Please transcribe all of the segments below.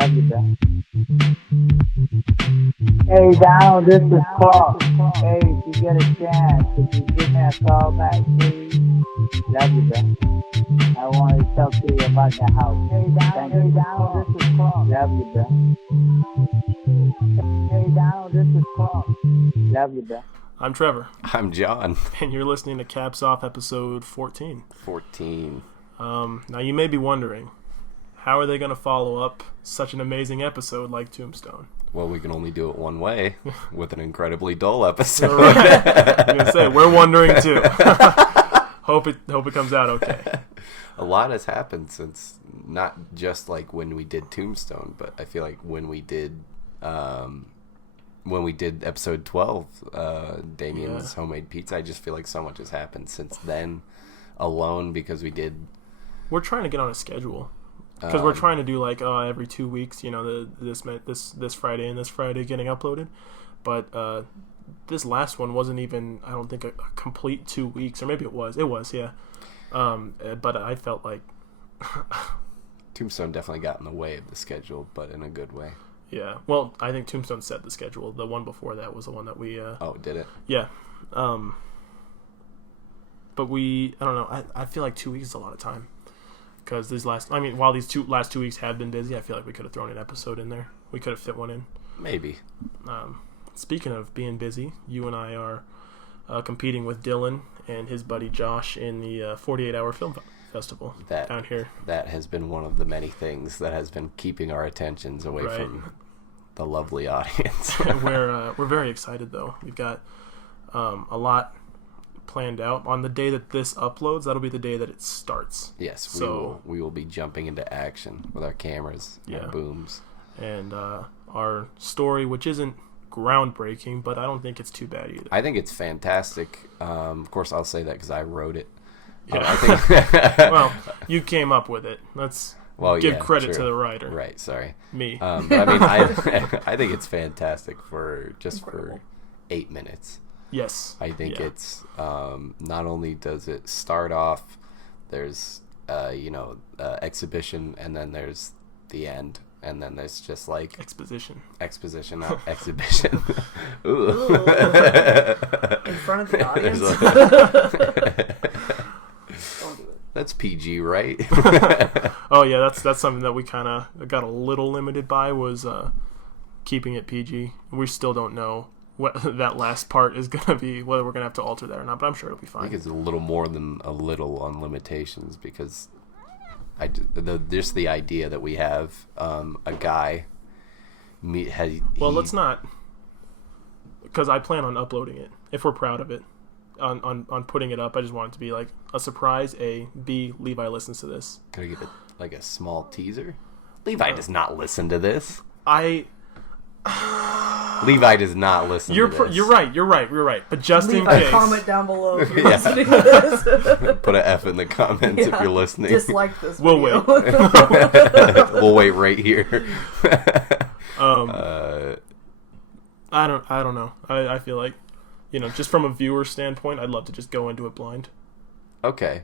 Love you, bro. Hey, Donald, this is Clark. Hey, if you get a chance, could you give me a call back, please? Love you, bro. I want to talk to you about the house. Hey, Donald, this is Clark. Love you, bro. Hey, Donald, this is Clark. Love you, bro. I'm Trevor. I'm John. And you're listening to Caps Off episode 14. 14. Now you may be wondering, how are they going to follow up such an amazing episode like Tombstone? Well, we can only do it one way, with an incredibly dull episode. Right. I'm going to say, we're wondering too. Hope it comes out okay. A lot has happened since, not just like when we did Tombstone, but I feel like when we did episode 12, Damien's Homemade Pizza, I just feel like so much has happened since then alone, because we're trying to get on a schedule. Because we're trying to do like every 2 weeks, this Friday and this Friday getting uploaded. But this last one wasn't even, I don't think, a complete 2 weeks. Or maybe it was. It was, yeah. But I felt like... Tombstone definitely got in the way of the schedule, but in a good way. Yeah. Well, I think Tombstone set the schedule. The one before that was the one that we... Oh, did it? Yeah. But I don't know. I feel like 2 weeks is a lot of time. Because while these last 2 weeks have been busy, I feel like we could have thrown an episode in there. We could have fit one in. Maybe. Speaking of being busy, you and I are competing with Dylan and his buddy Josh in the 48-hour film festival down here. That has been one of the many things that has been keeping our attentions away from the lovely audience. We're very excited, though. We've got a lot planned out. On the day that this uploads, that'll be the day that it starts. Yes, we will be jumping into action with our cameras and our booms. And our story, which isn't groundbreaking, but I don't think it's too bad either. I think it's fantastic. Of course, I'll say that because I wrote it. Yeah. I think well, you came up with it. Let's give credit to the writer. Right, sorry. Me. But I mean, I think it's fantastic for 8 minutes. Yes. I think it's not only does it start off, there's exhibition, and then there's the end, and then there's just like exposition, not exhibition. Ooh. In front of the audience. Don't do it. That's PG, right? Oh yeah, that's something that we kind of got a little limited by, was keeping it PG. We still don't know what that last part is going to be, whether we're going to have to alter that or not, but I'm sure it'll be fine. I think it's a little more than a little on limitations, because just the idea that we have a guy let's not, because I plan on uploading it if we're proud of it, on putting it up. I just want it to be like a surprise. B, Levi listens to this. Could I give it like a small teaser? Levi does not listen to this. Levi does not listen to this. You're right. But just in case. Comment down below if you're listening to this. Put an F in the comments if you're listening. Dislike this We'll video. wait. We'll wait right here. I don't know. I feel like, just from a viewer standpoint, I'd love to just go into it blind. Okay.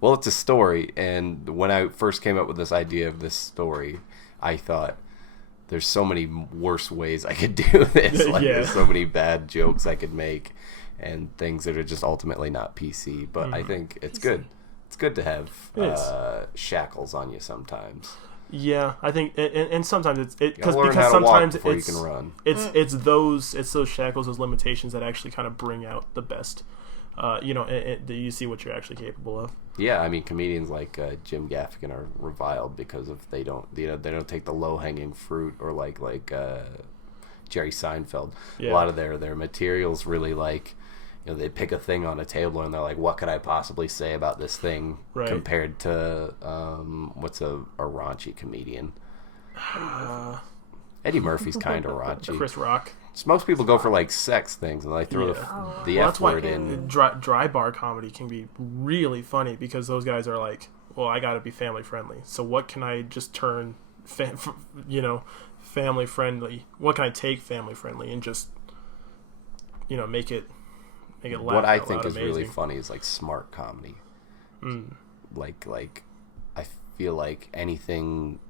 Well, it's a story, and when I first came up with this idea of this story, I thought, there's so many worse ways I could do this. There's so many bad jokes I could make, and things that are just ultimately not PC. But I think it's good. It's good to have shackles on you sometimes. Yeah, I think, and sometimes because sometimes you can run. It's those shackles, those limitations that actually kind of bring out the best. You see what you're actually capable of. Yeah, I mean, comedians like Jim Gaffigan are reviled because they don't take the low hanging fruit, or like Jerry Seinfeld. Yeah. A lot of their materials really they pick a thing on a table and they're like, what could I possibly say about this thing, compared to what's a raunchy comedian? Eddie Murphy's kind of raunchy. Chris Rock. Most people go for like sex things and they throw the F word in. Dry bar comedy can be really funny, because those guys are like, well, I got to be family friendly. So what can I just turn, family friendly? What can I take family friendly and just, make it laugh? What I think is really funny is like smart comedy. Like I feel like anything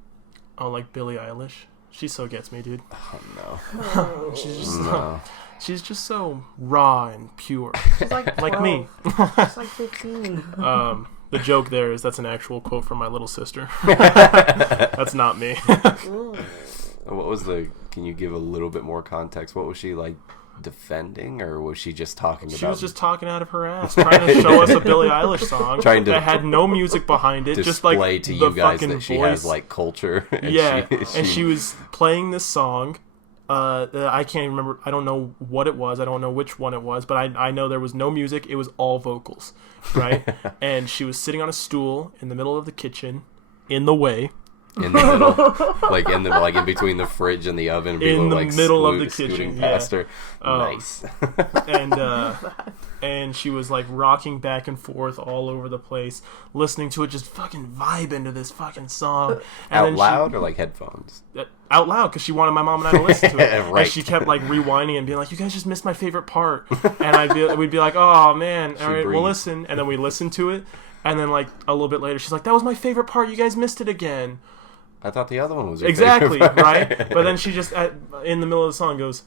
Oh, like Billie Eilish. She so gets me, dude. Oh no. Oh. She's just so raw and pure. She's like 12. Like me. She's like 15. The joke there is that's an actual quote from my little sister. That's not me. What was the? Can you give a little bit more context? What was she like defending, or was she just talking about? She was just talking out of her ass, trying to show us a Billie Eilish song that had no music behind it, just like display to the you guys fucking that she voice. has like culture. And Yeah, and she was playing this song. I can't even remember. I don't know what it was. I don't know which one it was, but I know there was no music. It was all vocals, right? And she was sitting on a stool in the middle of the kitchen, in the way. In the middle, like in between the fridge and the oven, In the like middle of the scooting kitchen, past her. Um, Nice. And she was like rocking back and forth all over the place, listening to it, just fucking vibe into this fucking song. And Out then loud or like headphones? Out loud, because she wanted my mom and I to listen to it. Right. And she kept like rewinding and being like, "You guys just missed my favorite part." And we'd be like, "Oh man, all right, we'll listen." And then we listened to it, and then like a little bit later, she's like, "That was my favorite part. You guys missed it again." I thought the other one was your Exactly, favorite part. right? But then she just in the middle of the song goes,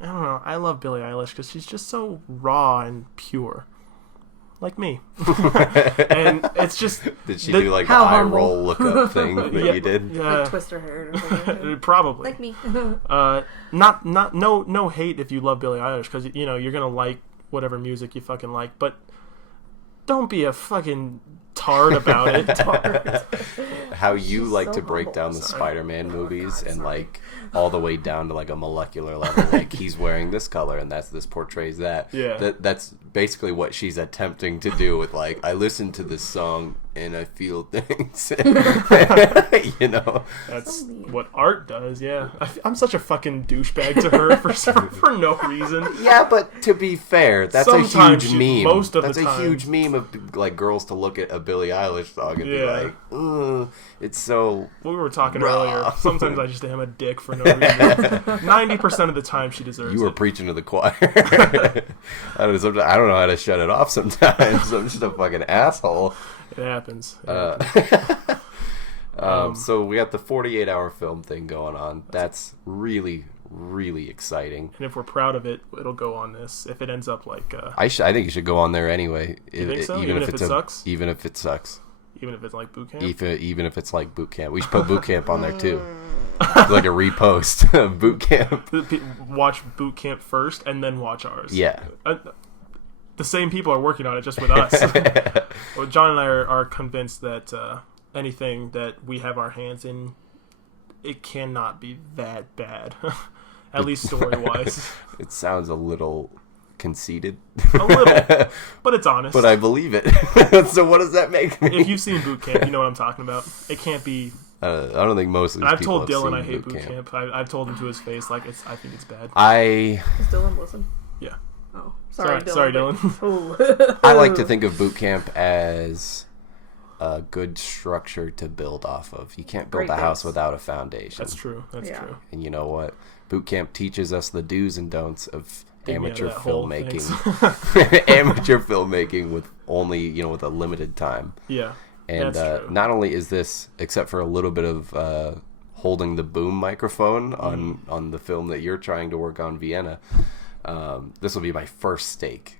"I don't know. I love Billie Eilish because she's just so raw and pure, like me." And it's just Did she do like the How eye humble. roll look up thing that you did? Like twist her hair or something. Probably. Like me. No hate if you love Billie Eilish, because you know you're gonna like whatever music you fucking like, but don't be a fucking tard about it. How you She's like so to break humble. down the Sorry. Spider-Man movies God, and sorry. like all the way down to like a molecular level, like he's wearing this color and this portrays that. Yeah. That's basically what she's attempting to do with like, I listen to this song and I feel things. You know, That's So mean. what art does. Yeah, I'm such a fucking douchebag to her for no reason. yeah, but to be fair, that's Sometimes a huge meme. most of the That's a time. huge meme of like girls to look at a Billie Eilish song and be Yeah. like, "Ugh, it's so." What we were talking Raw. earlier. Sometimes I just am a dick for no reason. 90% of the time she deserves You were it. preaching to the choir. I don't know how to shut it off sometimes. I'm just a fucking asshole. It happens. So we got the 48-hour film thing going on. That's really, really exciting. And if we're proud of it, it'll go on this. If it ends up like, I think it should go on there anyway. You think so? Even if it sucks? Even if it sucks. even if it's like boot camp. Even if it's like boot camp. We should put boot camp on there too. Like a repost of boot camp. Watch boot camp first and then watch ours. Yeah. The same people are working on it, just with us. Well, John and I are convinced that anything that we have our hands in, it cannot be that bad. At least story-wise. It sounds a little conceited. A little. But it's honest. But I believe it. So what does that make me? If you've seen boot camp, you know what I'm talking about. It can't be... I don't think most of these I've people told have Dylan seen I hate boot camp. I've told him to his face, like, I think it's bad. Does Dylan listen? Yeah. Oh, sorry, Sorry, Dylan. Dylan. I like to think of boot camp as a good structure to build off of. You can't build Great a house base. without a foundation. That's true. That's Yeah. true. And you know what? Boot camp teaches us the do's and don'ts of Dig me out of amateur that hole, filmmaking. Amateur filmmaking with only, with a limited time. Yeah. And That's true. not only is this, except for a little bit of holding the boom microphone Mm-hmm. on the film that you're trying to work on, Vienna, this will be my first stake,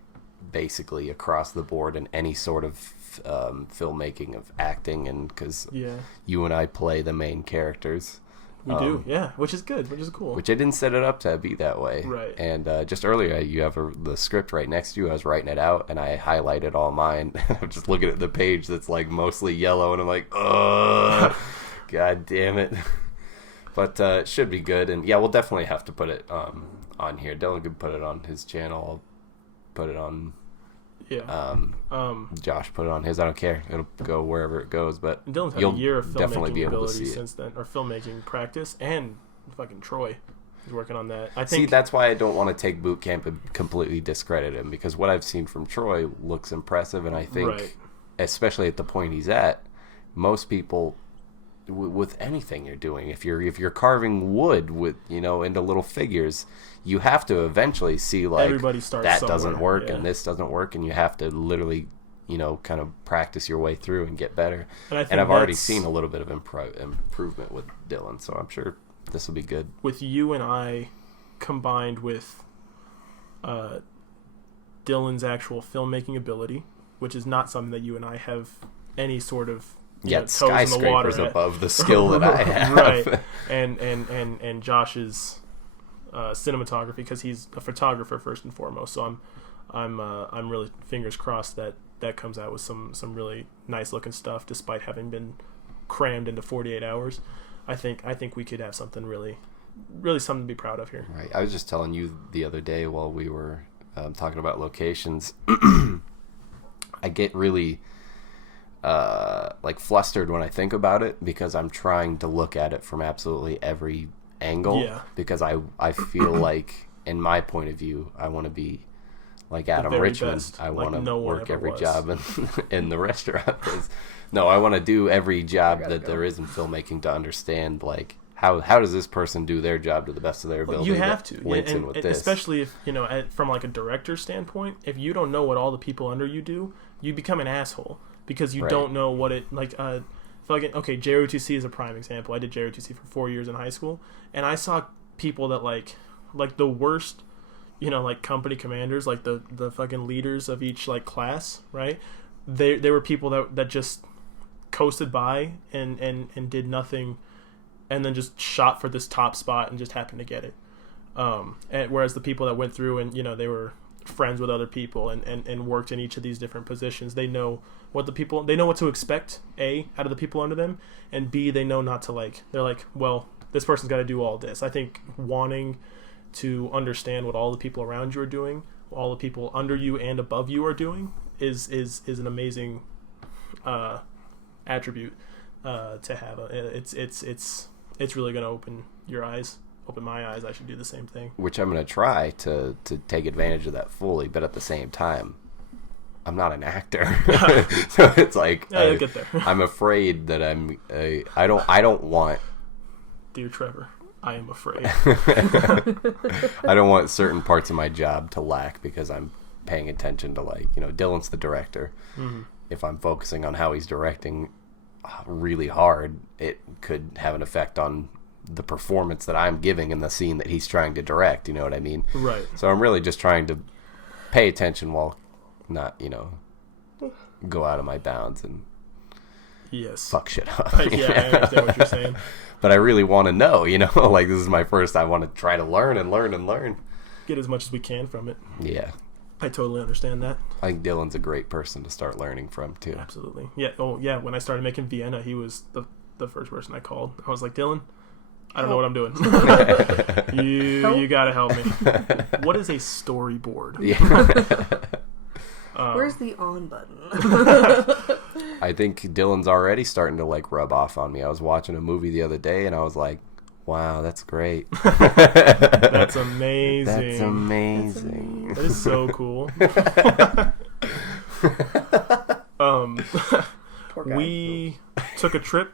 basically, across the board in any sort of filmmaking of acting, and because Yeah. you and I play the main characters. We do. Yeah. Which is good. Which is cool. Which I didn't set it up to be that way. Right. And just earlier, you have the script right next to you. I was writing it out, and I highlighted all mine. I'm just looking at the page that's like mostly yellow, and I'm like, ugh, god damn it. But it should be good, and yeah, we'll definitely have to put it on here. Dylan could put it on his channel. I'll put it on. Yeah. Josh put it on his. I don't care. It'll go wherever it goes. But Dylan's had you'll a year of definitely filmmaking be able to ability see it. since then, or filmmaking practice, and fucking Troy is working on that. I See, think that's why I don't want to take boot camp and completely discredit him, because what I've seen from Troy looks impressive, and I think, Right. especially at the point he's at, most people, with anything you're doing, if you're carving wood with into little figures, you have to eventually see like Everybody starts that doesn't somewhere, work yeah. and this doesn't work, and you have to literally kind of practice your way through and get better. And I've already seen a little bit of improvement with Dylan, so I'm sure this will be good. With you and I combined with Dylan's actual filmmaking ability, which is not something that you and I have any sort of skyscrapers above the skill that I have. Right. And Josh's cinematography, because he's a photographer first and foremost. So I'm really fingers crossed that comes out with some really nice looking stuff, despite having been crammed into 48 hours. I think we could have something really something to be proud of here. Right. I was just telling you the other day while we were talking about locations, I get really flustered when I think about it, because I'm trying to look at it from absolutely every angle. Yeah. Because I feel like, in my point of view, I want to be like Adam Richman. Best, I want to no work every job in the restaurant. No, I want to do every job that there is in filmmaking to understand, like, how does this person do their job to the best of their ability. You have to, and especially if from like a director's standpoint, if you don't know what all the people under you do, you become an asshole because you don't know what it like. Okay, JROTC is a prime example. I did JROTC for 4 years in high school, and I saw people that like the worst, like company commanders, like the fucking leaders of each like class, right? They were people that just coasted by and did nothing, and then just shot for this top spot and just happened to get it. And whereas the people that went through and they were friends with other people and worked in each of these different positions, they know what to expect, A, out of the people under them, and B, they know not to they're like, well, this person's got to do all this. I think wanting to understand what all the people around you are doing, all the people under you and above you are doing, is an amazing attribute to have. It's really going to open my eyes. I should do the same thing. Which I'm going to try to take advantage of that fully, but at the same time, I'm not an actor. So it's like, you'll get there. I'm afraid that I don't want... Dear Trevor, I am afraid. I don't want certain parts of my job to lack because I'm paying attention to Dylan's the director. Mm-hmm. If I'm focusing on how he's directing really hard, it could have an effect on the performance that I'm giving in the scene that he's trying to direct. You know what I mean? Right. So I'm really just trying to pay attention while not, go out of my bounds and fuck shit up. Yeah, I understand what you're saying. But I really want to know, like this is my first. I want to try to learn and learn and learn. Get as much as we can from it. Yeah. I totally understand that. I think Dylan's a great person to start learning from too. Absolutely. Yeah. Oh, yeah. When I started making Vienna, he was the first person I called. I was like, Dylan, I don't know what I'm doing. You gotta help me. What is a storyboard? Yeah. Where's the on button? I think Dylan's already starting to rub off on me. I was watching a movie the other day and I was like, wow, that's great. That's amazing. That's amazing. That is so cool. We took a trip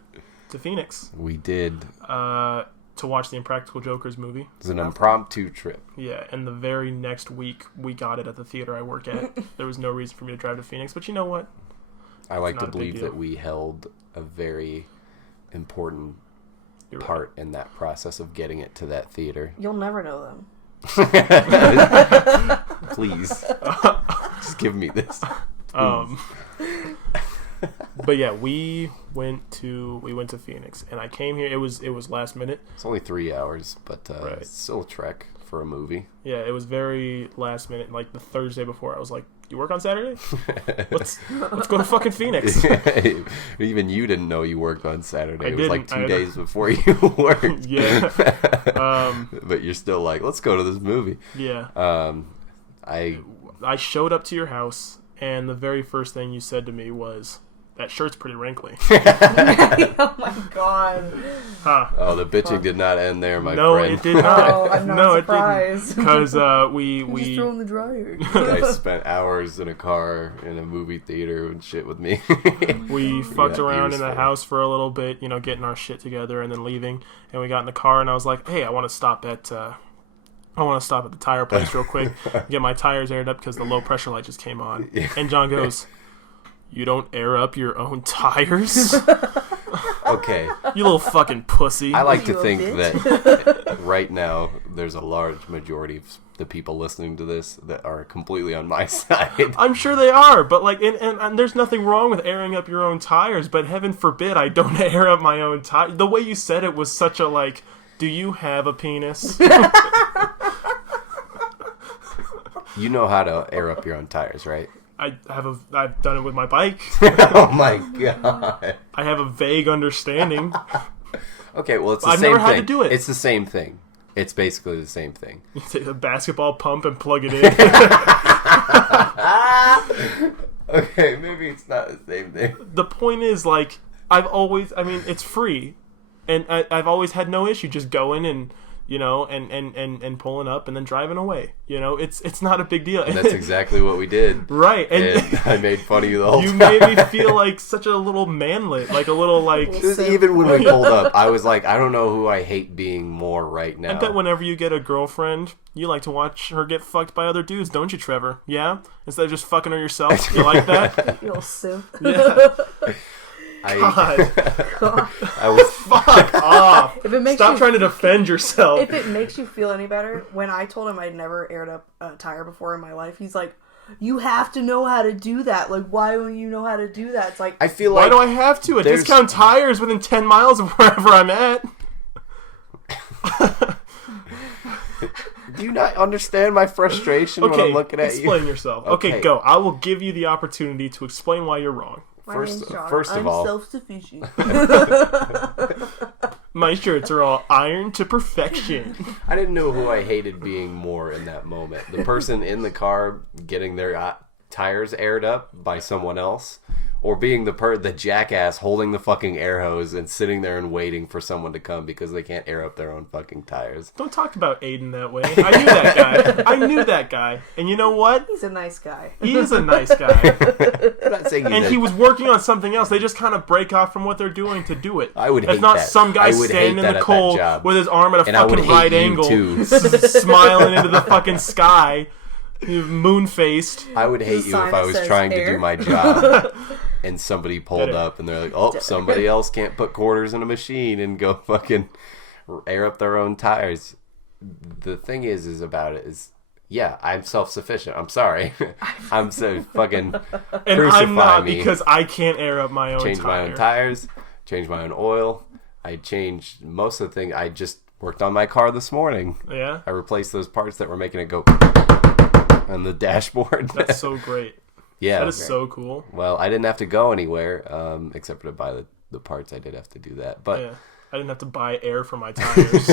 to Phoenix. We did. To watch the Impractical Jokers movie. It was an impromptu trip. Yeah, and the very next week we got it at the theater I work at. There was no reason for me to drive to Phoenix, but you know what? I like to believe that we held a very important part in that process of getting it to that theater. You'll never know them. Please. Just give me this. But yeah, we went to Phoenix, and I came here. It was last minute. It's only 3 hours, but it's still a trek for a movie. Yeah, it was very last minute. Like the Thursday before, I was like, "You work on Saturday? Let's go to fucking Phoenix." Even you didn't know you worked on Saturday. It was like 2 I days before you worked. Yeah. But you're still like, let's go to this movie. Yeah. I showed up to your house, and the very first thing you said to me was, "That shirt's pretty wrinkly." Oh my god. Huh. Oh, the bitching did not end there, my friend. No, it did not. Oh, I'm not surprised. Because we just throw in the dryer. I spent hours in a car in a movie theater and shit with me. We fucked around in the house for a little bit, getting our shit together and then leaving. And we got in the car, and I was like, "Hey, I want to stop at the tire place real quick, get my tires aired up because the low pressure light just came on." And John goes, You don't air up your own tires? Okay. You little fucking pussy. I like to You a think bitch. that right now there's a large majority of the people listening to this that are completely on my side. I'm sure they are, but like, and there's nothing wrong with airing up your own tires, but heaven forbid I don't air up my own tires. The way you said it was such a like, do you have a penis? You know how to air up your own tires, right? I've done it with my bike. Oh my god. I have a vague understanding. Okay, well, it's the I've same never thing. had to do it. It's the same thing. It's basically the same thing. You take a basketball pump and plug it in. Okay, maybe it's not the same thing. The point is, like, it's free. And I've always had no issue just going and, you know, and pulling up and then driving away. You know, it's not a big deal. And that's exactly what we did. Right. And I made fun of you the whole you time. made me feel like such a little manlet. Like a little, like... Even when we pulled up, I was like, I don't know who I hate being more right now. I bet whenever you get a girlfriend, you like to watch her get fucked by other dudes, don't you, Trevor? Yeah? Instead of just fucking her yourself? You like that? You little simp. Yeah. I was fuck off. If it makes Stop you, trying to defend yourself. If it makes you feel any better, when I told him I'd never aired up a tire before in my life, he's like, you have to know how to do that. Like, why don't you know how to do that? It's like, I feel why like do I have to? A discount tires within 10 miles of wherever I'm at. Do you not understand my frustration when I'm looking at you? Explain yourself. Okay, go. I will give you the opportunity to explain why you're wrong. First of I'm all, self-sufficient. My shirts are all ironed to perfection. I didn't know who I hated being more in that moment. The person in the car getting their tires aired up by someone else, or being the jackass holding the fucking air hose and sitting there and waiting for someone to come because they can't air up their own fucking tires. Don't talk about Aiden that way. I knew that guy. And you know what? He's a nice guy. He is a nice guy. I'm not saying he was working on something else. They just kind of break off from what they're doing to do it. I would hate It's not that. some guy I would standing hate in that the at cold that job. with his arm at a And I would fucking hate right you angle, too. smiling into the fucking sky, moon-faced. I would hate you sign if I that was says trying to air. do my job and somebody pulled Get it. up and they're like, oh, somebody else can't put quarters in a machine and go fucking air up their own tires. The thing is about it is, yeah, I'm self-sufficient. I'm sorry. I'm so fucking And crucify I'm not me. because I can't air up my own Change tire. my own tires, change my own oil. I changed most of the thing. I just worked on my car this morning. Yeah? I replaced those parts that were making it go on the dashboard. That's so great. Yeah. That is so cool. Well, I didn't have to go anywhere except for to buy the parts. I did have to do that. But Yeah. I didn't have to buy air for my tires.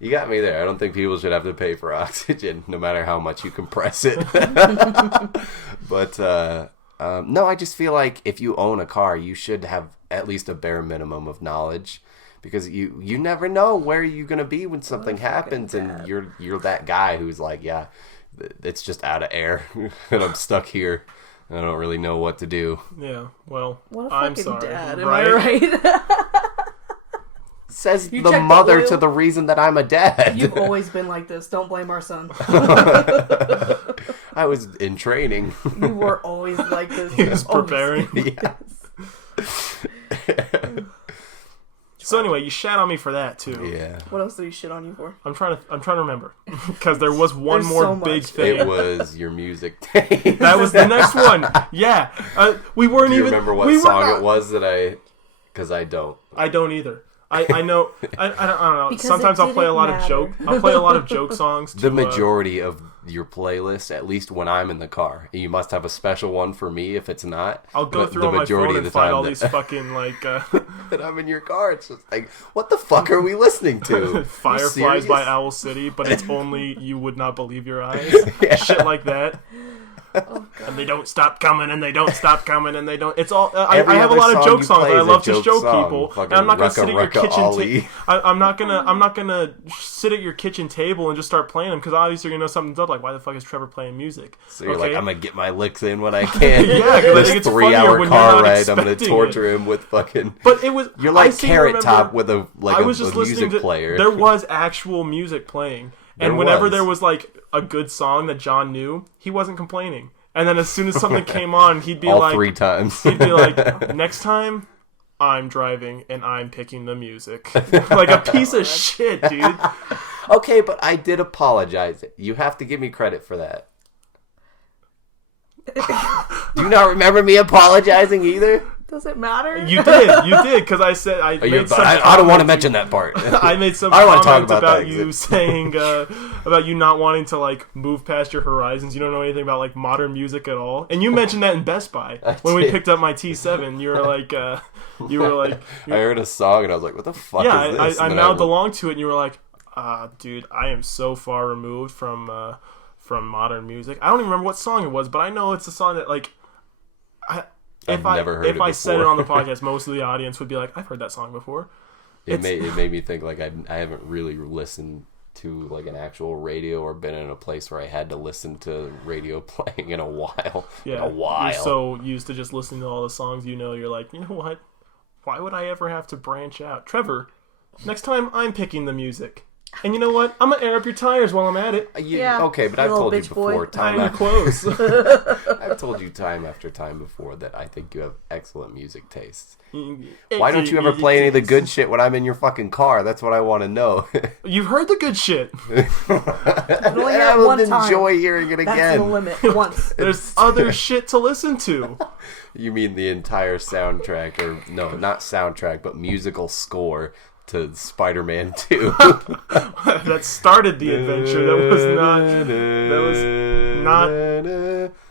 you got me there. I don't think people should have to pay for oxygen, no matter how much you compress it. But no, I just feel like if you own a car, you should have at least a bare minimum of knowledge. Because you never know where you're gonna be when something happens, and you're that guy who's like, yeah, it's just out of air, and I'm stuck here, and I don't really know what to do. Yeah, well, What a I'm fucking sorry. dad, am right? I right? Says You the check the mother oil? to the reason that I'm a dad. You've always been like this. Don't blame our son. I was in training. You were always like this. He was Always. preparing. Yeah. So anyway, you shat on me for that too. Yeah. What else do we shit on you for? I'm trying to remember because there was one There's more so big much. thing. It was your music tape. That was the next one. Yeah, we weren't Do you even. remember what we were song not- it was that I? Because I don't. I don't either. I know. I don't know. Because Sometimes it I'll play a didn't lot of matter. joke. I'll play a lot of joke songs. To, The majority of your playlist, at least when I'm in the car, you must have a special one for me. If it's not, I'll go but through the on my majority phone of and the find time all that- these fucking like that I'm in your car, it's just like, what the fuck are we listening to? Fireflies by serious? Owl City, but it's only You Would Not Believe Your Eyes. Yeah. Shit like that. Oh, God. And they don't stop coming, and they don't stop coming, and they don't. It's all. I Every have a other lot of song joke you songs, play and I is a love to joke show song. people. Fucking And I'm not gonna Rucka sit at your Rucka kitchen. Ollie. I'm not gonna sit at your kitchen table and just start playing them because obviously you're gonna know something's up. Like, why the fuck is Trevor playing music? So you're Okay? like, I'm gonna get my licks in when I can. Yeah, 'cause I This think it's 3-hour funnier when you're car not ride, I'm gonna expecting torture him with fucking. But it was. You're I like seem to Carrot remember- Top with a I was just listening music to. player. There was actual music playing, There and whenever was. there was like a good song that John knew, he wasn't complaining. And then as soon as something came on, he'd be all like... 3 times. He'd be like, next time, I'm driving and I'm picking the music. Like a piece of shit, dude. Okay, but I did apologize. You have to give me credit for that. Do you not remember me apologizing either? Does it matter? You did, because I said I don't want to mention that part. I made some I comment about you saying about you not wanting to like move past your horizons. You don't know anything about like modern music at all, and you mentioned that in Best Buy when we picked up my T7. You were like, I heard a song and I was like, what the fuck is this? I mouthed along to it, and you were like, dude, I am so far removed from modern music. I don't even remember what song it was, but I know it's a song that like if I said it on the podcast, most of the audience would be like, I've heard that song before. It made me think like I haven't really listened to like an actual radio or been in a place where I had to listen to radio playing in a while. Yeah, you're so used to just listening to all the songs you're like, you know what? Why would I ever have to branch out? Trevor, next time I'm picking the music. And you know what? I'm going to air up your tires while I'm at it. Okay, but I've told you before. I've told you time after time before that I think you have excellent music tastes. Why don't you ever play any of the good shit when I'm in your fucking car? That's what I want to know. You've heard the good shit. I will enjoy hearing it again. That's the limit. Once. There's other shit to listen to. You mean the entire soundtrack, or no, not soundtrack, but musical score to Spider-Man 2. That started the adventure. That was not.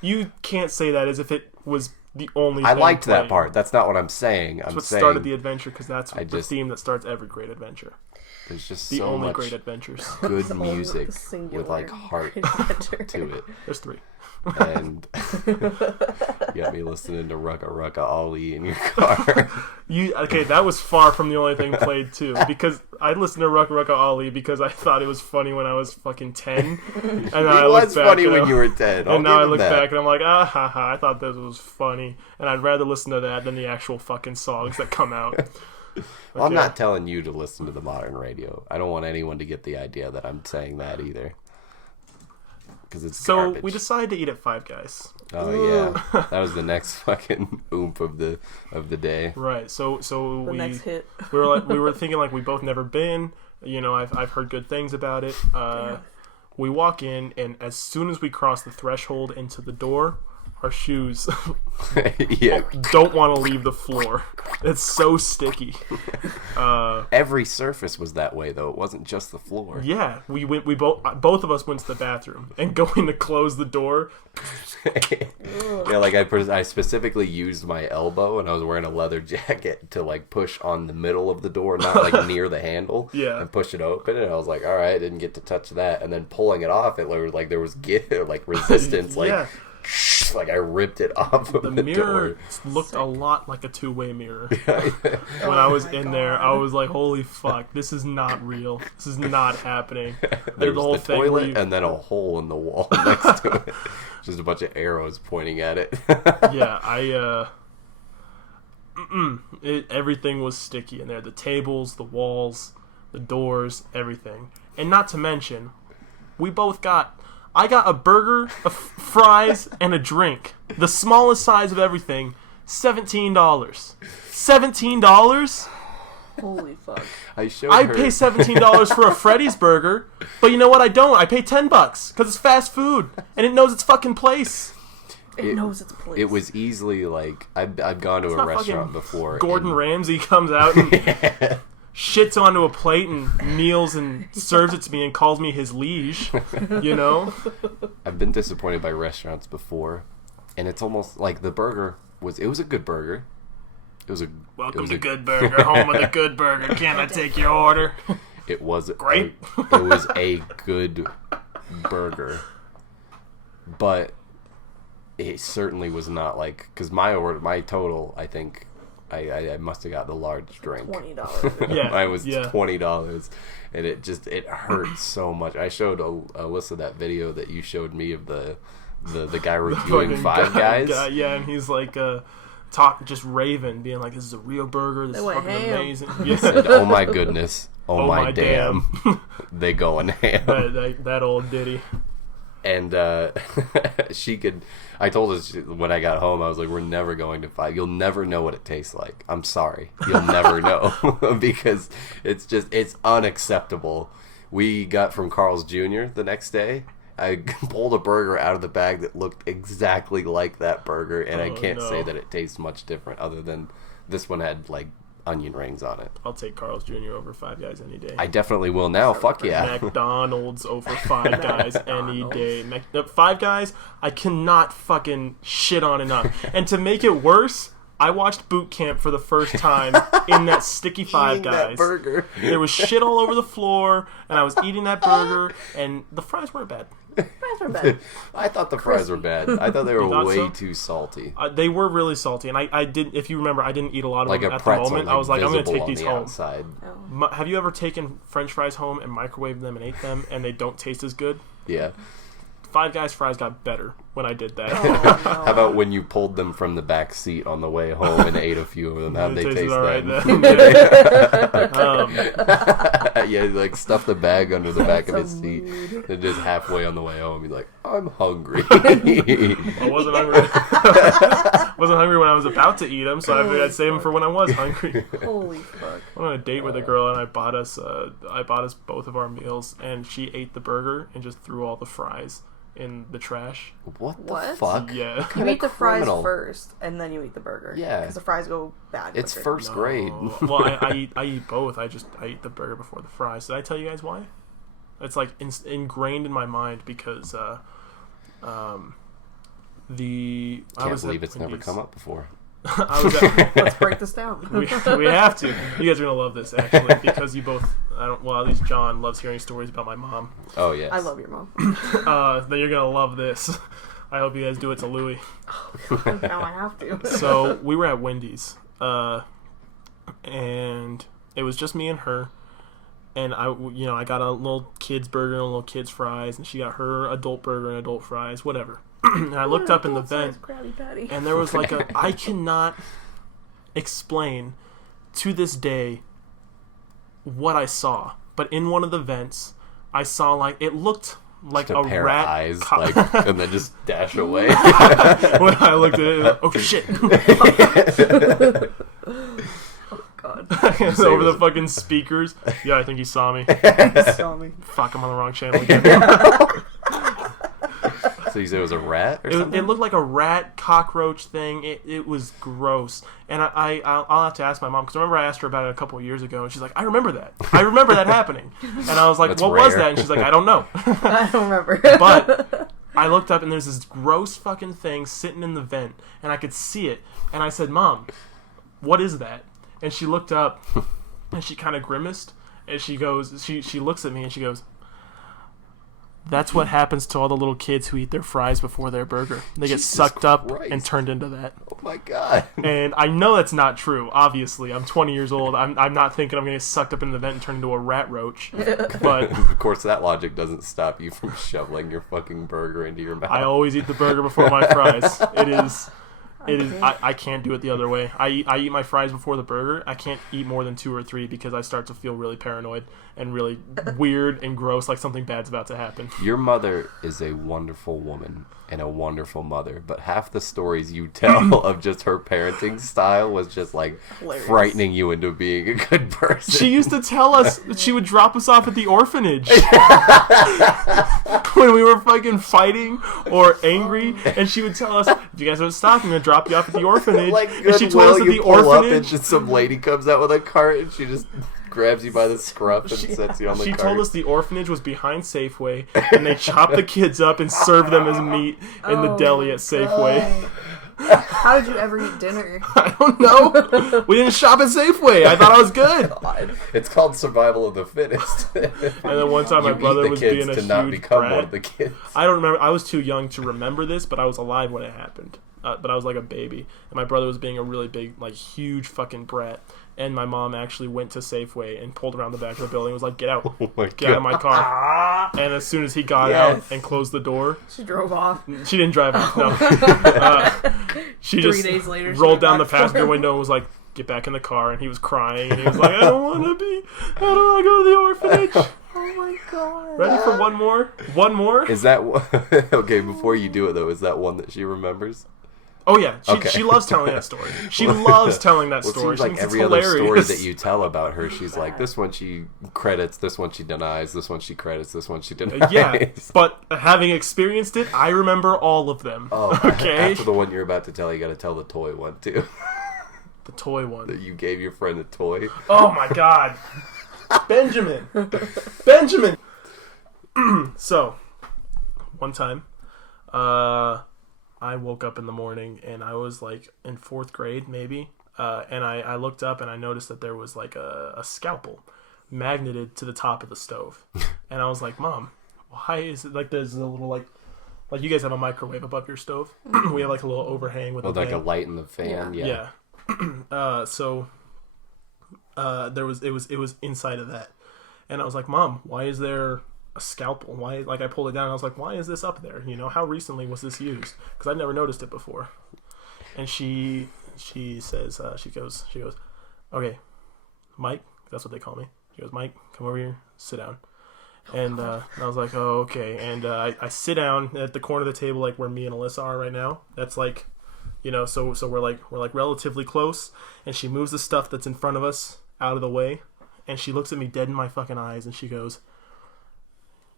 You can't say that as if it was the only. I liked that part. That's not what I'm saying. That's what started the adventure, because that's the theme that starts every great adventure. There's just the so only much great adventures. Good music with like heart to it. There's 3. And you got me listening to Rucka Rucka Ollie in your car. That was far from the only thing played too, because I listened to Rucka Rucka Ollie because I thought it was funny when I was fucking 10. And it was funny when you were 10. And now I look back and I'm like, I thought this was funny, and I'd rather listen to that than the actual fucking songs that come out. Well, I'm not telling you to listen to the modern radio. I don't want anyone to get the idea that I'm saying that either. It's garbage. We decided to eat at Five Guys. Oh yeah, that was the next fucking oomph of the day. Right. So the next hit. we were thinking like we both never been. I've heard good things about it. We walk in, and as soon as we cross the threshold into the door, our shoes don't want to leave the floor. It's so sticky. Every surface was that way, though. It wasn't just the floor. Yeah, we both of us went to the bathroom, and going to close the door. Yeah, like I specifically used my elbow, and I was wearing a leather jacket to like push on the middle of the door, not like near the handle. Yeah, and push it open, and I was like, all right, I didn't get to touch that, and then pulling it off, it was like there was resistance, like. Yeah. Like I ripped it off of the mirror door. Looked a lot like a two-way mirror. When I was in there, I was like, holy fuck, this is not real. This is not happening. There's the toilet and then a hole in the wall next to it. Just a bunch of arrows pointing at it. Yeah, everything was sticky in there. The tables, the walls, the doors, everything. And not to mention, I got a burger, fries, and a drink. The smallest size of everything. $17. $17? Holy fuck. I pay $17 for a Freddy's burger, but you know what? I don't. I pay $10 because it's fast food, and it knows its fucking place. It knows its place. It was easily like I've gone to a restaurant before. Gordon Ramsay comes out and shits onto a plate and kneels and serves it to me and calls me his liege, you know? I've been disappointed by restaurants before, and it's almost like the burger was a good burger. Welcome to Good Burger, home of the Good Burger. Can I take your order? It was great. It was a good burger, but it certainly was not like, because my total, I think. I must have got the large drink. $20. Yeah, mine was $20, and it hurt so much. I showed Alyssa that video that you showed me of the guy reviewing Five Guys. Yeah, and he's like just raving, being like, "This is a real burger. This is fucking amazing." Yeah. Said, "Oh my goodness, oh my damn, they going ham." That old ditty. And I told her when I got home, I was like, we're never going to Five. You'll never know what it tastes like. I'm sorry. You'll never know. Because it's unacceptable. We got from Carl's Jr. the next day. I pulled a burger out of the bag that looked exactly like that burger, and I can't say that it tastes much different other than this one had, like, onion rings on it. I'll take Carl's Jr. over Five Guys any day. I definitely will now. Fuck yeah. McDonald's over Five Guys any day. Five Guys, I cannot fucking shit on enough. And to make it worse, I watched Boot Camp for the first time in that sticky Five Guys. That burger. There was shit all over the floor, and I was eating that burger, and the fries weren't bad. Fries were bad. I thought the fries were bad. I thought they were way too salty. They were really salty, and I didn't. If you remember, I didn't eat a lot of them at the pretzel, moment. I was like, I'm going to take these home. Outside. Oh. Have you ever taken French fries home and microwaved them and ate them, and they don't taste as good? Yeah. Five Guys fries got better when I did that. Oh, no. How about when you pulled them from the back seat on the way home and ate a few of them? How'd they taste right then? Yeah, like stuff the bag under the back of his seat, and just halfway on the way home, he's like, "I'm hungry." I wasn't hungry. Wasn't hungry when I was about to eat them, so I figured I'd save them for when I was hungry. Holy fuck! I went on a date with a girl, and I bought us both of our meals, and she ate the burger and just threw all the fries in the trash. What the What? fuck? Yeah. You eat the fries criminal. first, and then you eat the burger. Yeah. Because the fries go bad. It's quicker. first grade. Well, I eat both. I eat the burger before the fries. Did I tell you guys why? It's like ingrained in my mind because Can't I was believe at it's never Wendy's. come up before. I was at, Let's break this down. we have to. You guys are gonna love this actually because you both. Well, at least John loves hearing stories about my mom. Oh yes. I love your mom. Then you're gonna love this. I hope you guys do it to Louie. Now I have to. So we were at Wendy's, and it was just me and her. And I got a little kid's burger and a little kid's fries, and she got her adult burger and adult fries, whatever. And I looked up in the vent, and there was like I cannot explain to this day what I saw, but in one of the vents, I saw like it looked like Just a pair rat of eyes, and then just dash away. When I looked at it, oh shit! God. Over the fucking speakers. Yeah, I think he saw me. You saw me. Fuck, I'm on the wrong channel again. So you said it was a rat or something? It looked like a rat cockroach thing. It was gross. And I'll have to ask my mom, because remember I asked her about it a couple of years ago, and she's like, I remember that. I remember that happening. And I was like, That's what rare. was that? And she's like, I don't know. I don't remember. But I looked up, and there's this gross fucking thing sitting in the vent, and I could see it. And I said, Mom, what is that? And she looked up, and she kind of grimaced, and she goes, she looks at me, and she goes, that's what happens to all the little kids who eat their fries before their burger. They get Jesus sucked up Christ. and turned into that. Oh my god. And I know that's not true, obviously. I'm 20 years old. I'm not thinking I'm going to get sucked up into the vent and turn into a rat roach. But Of course, that logic doesn't stop you from shoveling your fucking burger into your mouth. I always eat the burger before my fries. I can't do it the other way. I eat my fries before the burger. I can't eat more than 2 or 3 because I start to feel really paranoid and really weird and gross, like something bad's about to happen. Your mother is a wonderful woman and a wonderful mother, but half the stories you tell of just her parenting style was just like Hilarious. frightening you into being a good person. She used to tell us she would drop us off at the orphanage when we were fucking fighting or angry, and she would tell us, if you guys don't stop, I'm going to drop you off at the orphanage. Like And she told us at you the pull up and orphanage... just some lady comes out with a cart and she just grabs you by the scruff and sets you on the She cart. told us the orphanage was behind Safeway, and they chopped the kids up and served them as meat in the deli at Safeway. How did you ever eat dinner? I don't know. We didn't shop at Safeway. I thought I was good. God. It's called survival of the fittest. And then one time my You eat brother the was kids being a to not huge become brat. one of the kids. I don't remember. I was too young to remember this, but I was alive when it happened. But I was like a baby, and my brother was being a really big, like, huge fucking brat. And my mom actually went to Safeway and pulled around the back of the building and was like, get out. Oh my Get out of my car. And as soon as he got out and closed the door, She drove off. she didn't drive off, no. She 3 just days later, she rolled went down the back to passenger work. window and was like, get back in the car. And he was crying, and he was like, I don't want to go to the orphanage. Oh my God. Ready for one more? One more? Is that okay? Before you do it though, is that one that she remembers? Oh yeah, Okay. she loves telling that story. She loves telling that story. It seems like every other story that you tell about her, she's like, this one she credits, this one she denies, this one she credits, this one she denies. Yeah, but having experienced it, I remember all of them. Oh, okay. After the one you're about to tell, you got to tell the toy one too. The toy one. That you gave your friend a toy. Oh my God, Benjamin. So, one time, I woke up in the morning and I was like in 4th grade maybe, and I looked up and I noticed that there was like a scalpel magneted to the top of the stove, and I was like, Mom, why is it like there's a little like you guys have a microwave above your stove? We have like a little overhang with like a light in the fan. Yeah. So it was inside of that, and I was like, Mom, why is there a scalpel? Why? Like I pulled it down and I was like, why is this up there? You know, how recently was this used? Because I've never noticed it before. And she says, she goes, okay, Mike, that's what they call me. She goes, Mike, come over here, sit down. And I was like, oh, okay. And I sit down at the corner of the table, like where me and Alyssa are right now. That's like, you know, so we're like relatively close. And she moves the stuff that's in front of us out of the way. And she looks at me dead in my fucking eyes and she goes,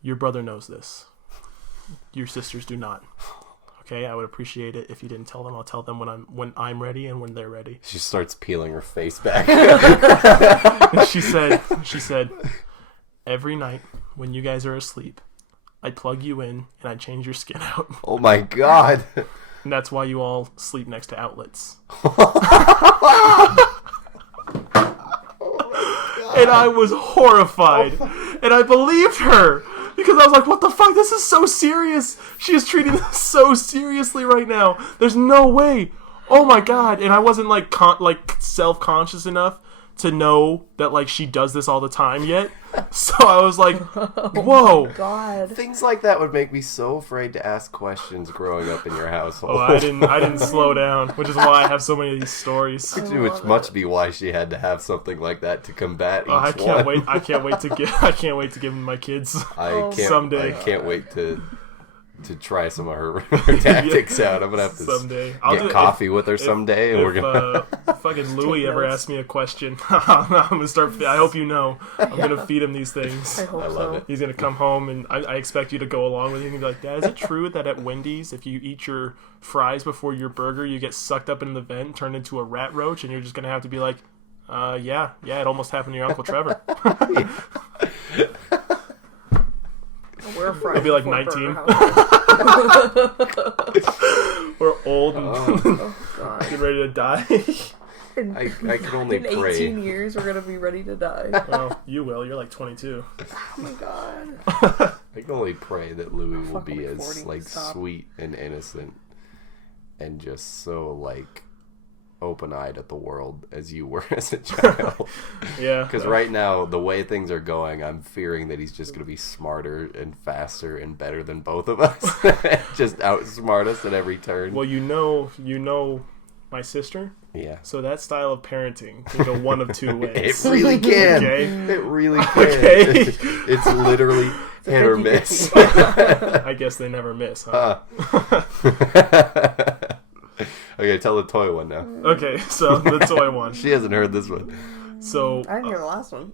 your brother knows this. Your sisters do not. Okay, I would appreciate it if you didn't tell them. I'll tell them when I'm ready and when they're ready. She starts peeling her face back. And she said, every night when you guys are asleep, I'd plug you in and I'd change your skin out. Oh my God. And that's why you all sleep next to outlets. And I was horrified. And I believed her. Because I was like, what the fuck? This is so serious. She is treating this so seriously right now. There's no way. Oh my God. And I wasn't like self-conscious enough to know that like she does this all the time yet. So I was like, whoa. Oh God. Things like that would make me so afraid to ask questions growing up in your household. Oh, I didn't slow down, which is why I have so many of these stories. Which must be why she had to have something like that to combat each I can't one. wait. I can't wait to give them to my kids someday. I can't wait to try some of her tactics out. I'm gonna have to someday. get coffee with her someday, and we're gonna. Fucking Louis ever asks me a question, I'm gonna start. I hope you know. I'm gonna feed him these things. I hope I love it. He's gonna come home, and I expect you to go along with him and be like, Dad, is it true that at Wendy's, if you eat your fries before your burger, you get sucked up in the vent and turned into a rat roach, and you're just gonna have to be like, yeah, it almost happened to your Uncle Trevor. We're I'll be like 19. We're old and getting ready to die. I can only in pray. 18 years, we're gonna be ready to die. Oh, you will. You're like 22. Oh my God. I can only pray that Louis will be as 40, like stop. sweet and innocent and just so like open-eyed at the world as you were as a child. Yeah. Because right now, the way things are going, I'm fearing that he's just going to be smarter and faster and better than both of us. Just outsmart us at every turn. Well, you know my sister. Yeah. So that style of parenting can go one of two ways. It really can. Okay. It really can. Okay. It's literally hit or miss. I guess they never miss, huh? Okay, tell the toy one now. Okay, so the toy one. She hasn't heard this one. So I didn't hear the last one.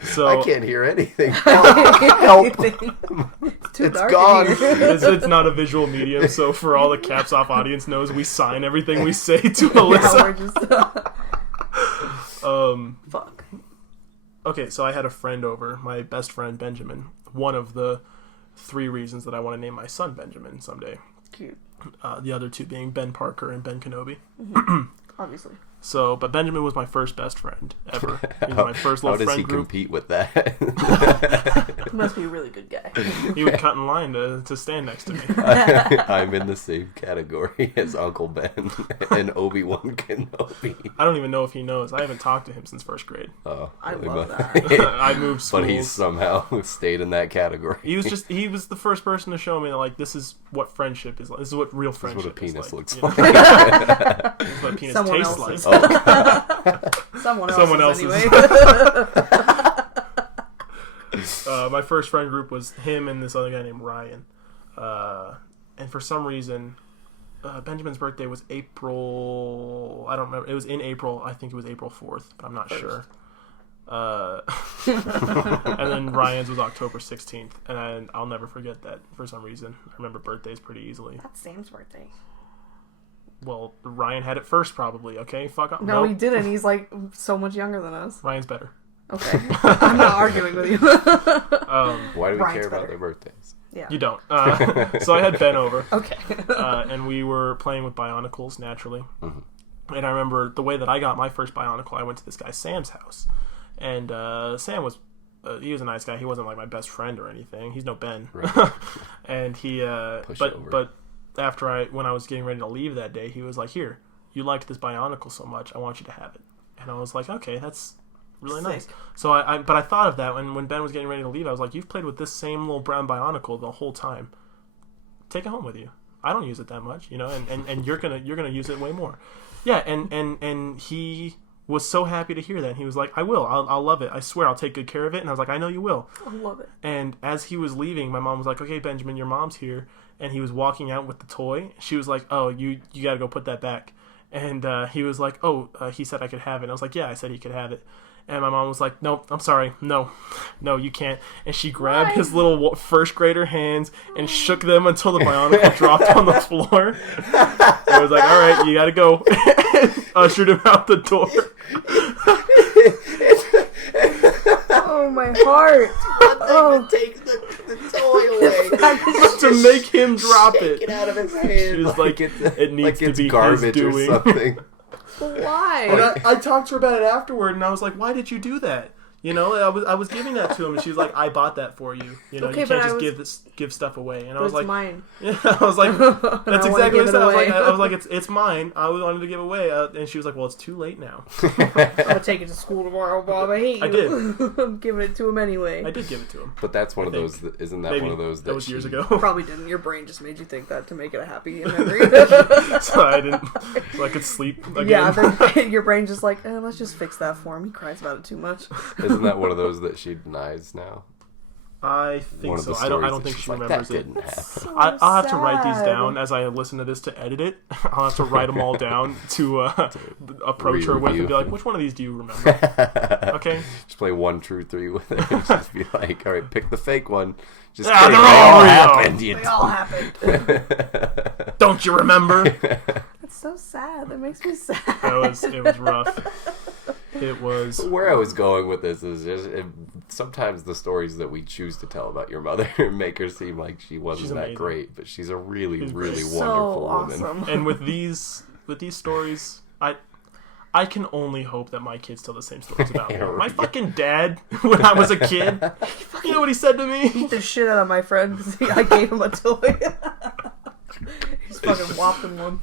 So I can't hear anything. Help. It's too It's dark gone. in here. it's not a visual medium, so for all the caps off audience knows, we sign everything we say to Now Alyssa. we're just fuck. Okay, so I had a friend over, my best friend Benjamin. One of the 3 reasons that I want to name my son Benjamin someday. Cute. The other 2 being Ben Parker and Ben Kenobi. Obviously. So, but Benjamin was my first best friend ever. He was my first How little does friend he group. compete with that? He must be a really good guy. He would cut in line to stand next to me. I'm in the same category as Uncle Ben and Obi-Wan Kenobi. I don't even know if he knows. I haven't talked to him since 1st grade. Oh, I really love much. that. I moved schools. But he's somehow stayed in that category. He was the first person to show me that, like, this is what friendship is like. This is what real This is friendship what a penis is like. looks You know? like. This is what a penis Someone tastes else's. like. Oh, Someone else's. Anyway. My first friend group was him and this other guy named Ryan. And for some reason, Benjamin's birthday was April... I don't remember. It was in April. I think it was April 4th, but I'm not sure. And then Ryan's was October 16th. And I'll never forget that for some reason. I remember birthdays pretty easily. That's Sam's birthday. Well, Ryan had it first, probably. Okay, fuck up. No, he didn't. He's like so much younger than us. Ryan's better. Okay, I'm not arguing with you. Why do we care about their birthdays? Yeah, you don't. So I had Ben over. Okay, and we were playing with Bionicles naturally. Mm-hmm. And I remember the way that I got my first Bionicle. I went to this guy Sam's house, and Sam was. He was a nice guy. He wasn't like my best friend or anything. He's no Ben. Right. And he, but after when I was getting ready to leave that day, he was like, "Here, you liked this Bionicle so much, I want you to have it." And I was like, "Okay, that's really nice." So but I thought of that when Ben was getting ready to leave. I was like, "You've played with this same little brown Bionicle the whole time. Take it home with you. I don't use it that much, and you're gonna use it way more." Yeah, and he was so happy to hear that. He was like, "I will. I'll love it. I swear I'll take good care of it." And I was like, "I know you will." I love it. And as he was leaving, my mom was like, "Okay, Benjamin, your mom's here." And he was walking out with the toy. She was like, "Oh, you got to go put that back." And he was like, "Oh, he said I could have it." And I was like, "Yeah, I said he could have it." And my mom was like, "No, I'm sorry. No, you can't." And she grabbed his little first grader hands and shook them until the Bionicle dropped on the floor. I was like, "All right, you got to go." And ushered him out the door. Oh, my heart. Take the toy away. To make him drop it. Get out of his hand. She was like, it needs to be garbage his doing. or something. Why? And I talked to her about it afterward, and I was like, "Why did you do that?" I was giving that to him, and she was like, "I bought that for you. You okay, you can't just give stuff away." And I was like, "Mine." Yeah, I was like, "That's exactly what I said." I was like, "It's mine. I wanted to give away." And she was like, "Well, it's too late now." I'm gonna take it to school tomorrow, Bob. I hate you. I did. I'm giving it to him anyway. I did give it to him. But that's one of those. Isn't that one of those that was years ago? Probably didn't. Your brain just made you think that to make it a happy memory. So I could sleep again. Yeah, then your brain just like, let's just fix that for him. He cries about it too much. Isn't that one of those that she denies now? I think so. I don't think she remembers it. So I'll have to write these down as I listen to this to edit it. I'll have to write them all down to approach her with and be like, "Which one of these do you remember?" Okay. Just play 1, 2, 3 with it. Just be like, "All right, pick the fake one." Just they're they all real. happened. They all happened. Don't you remember? That's so sad. That makes me sad. It was rough. It was. Where I was going with this is just sometimes the stories that we choose to tell about your mother make her seem like she wasn't that great, but she's a really wonderful woman. Awesome. And with these stories, I can only hope that my kids tell the same stories about me. My fucking dad, when I was a kid, you know what he said to me? He beat the shit out of my friend because I gave him a toy. He's fucking whopping one.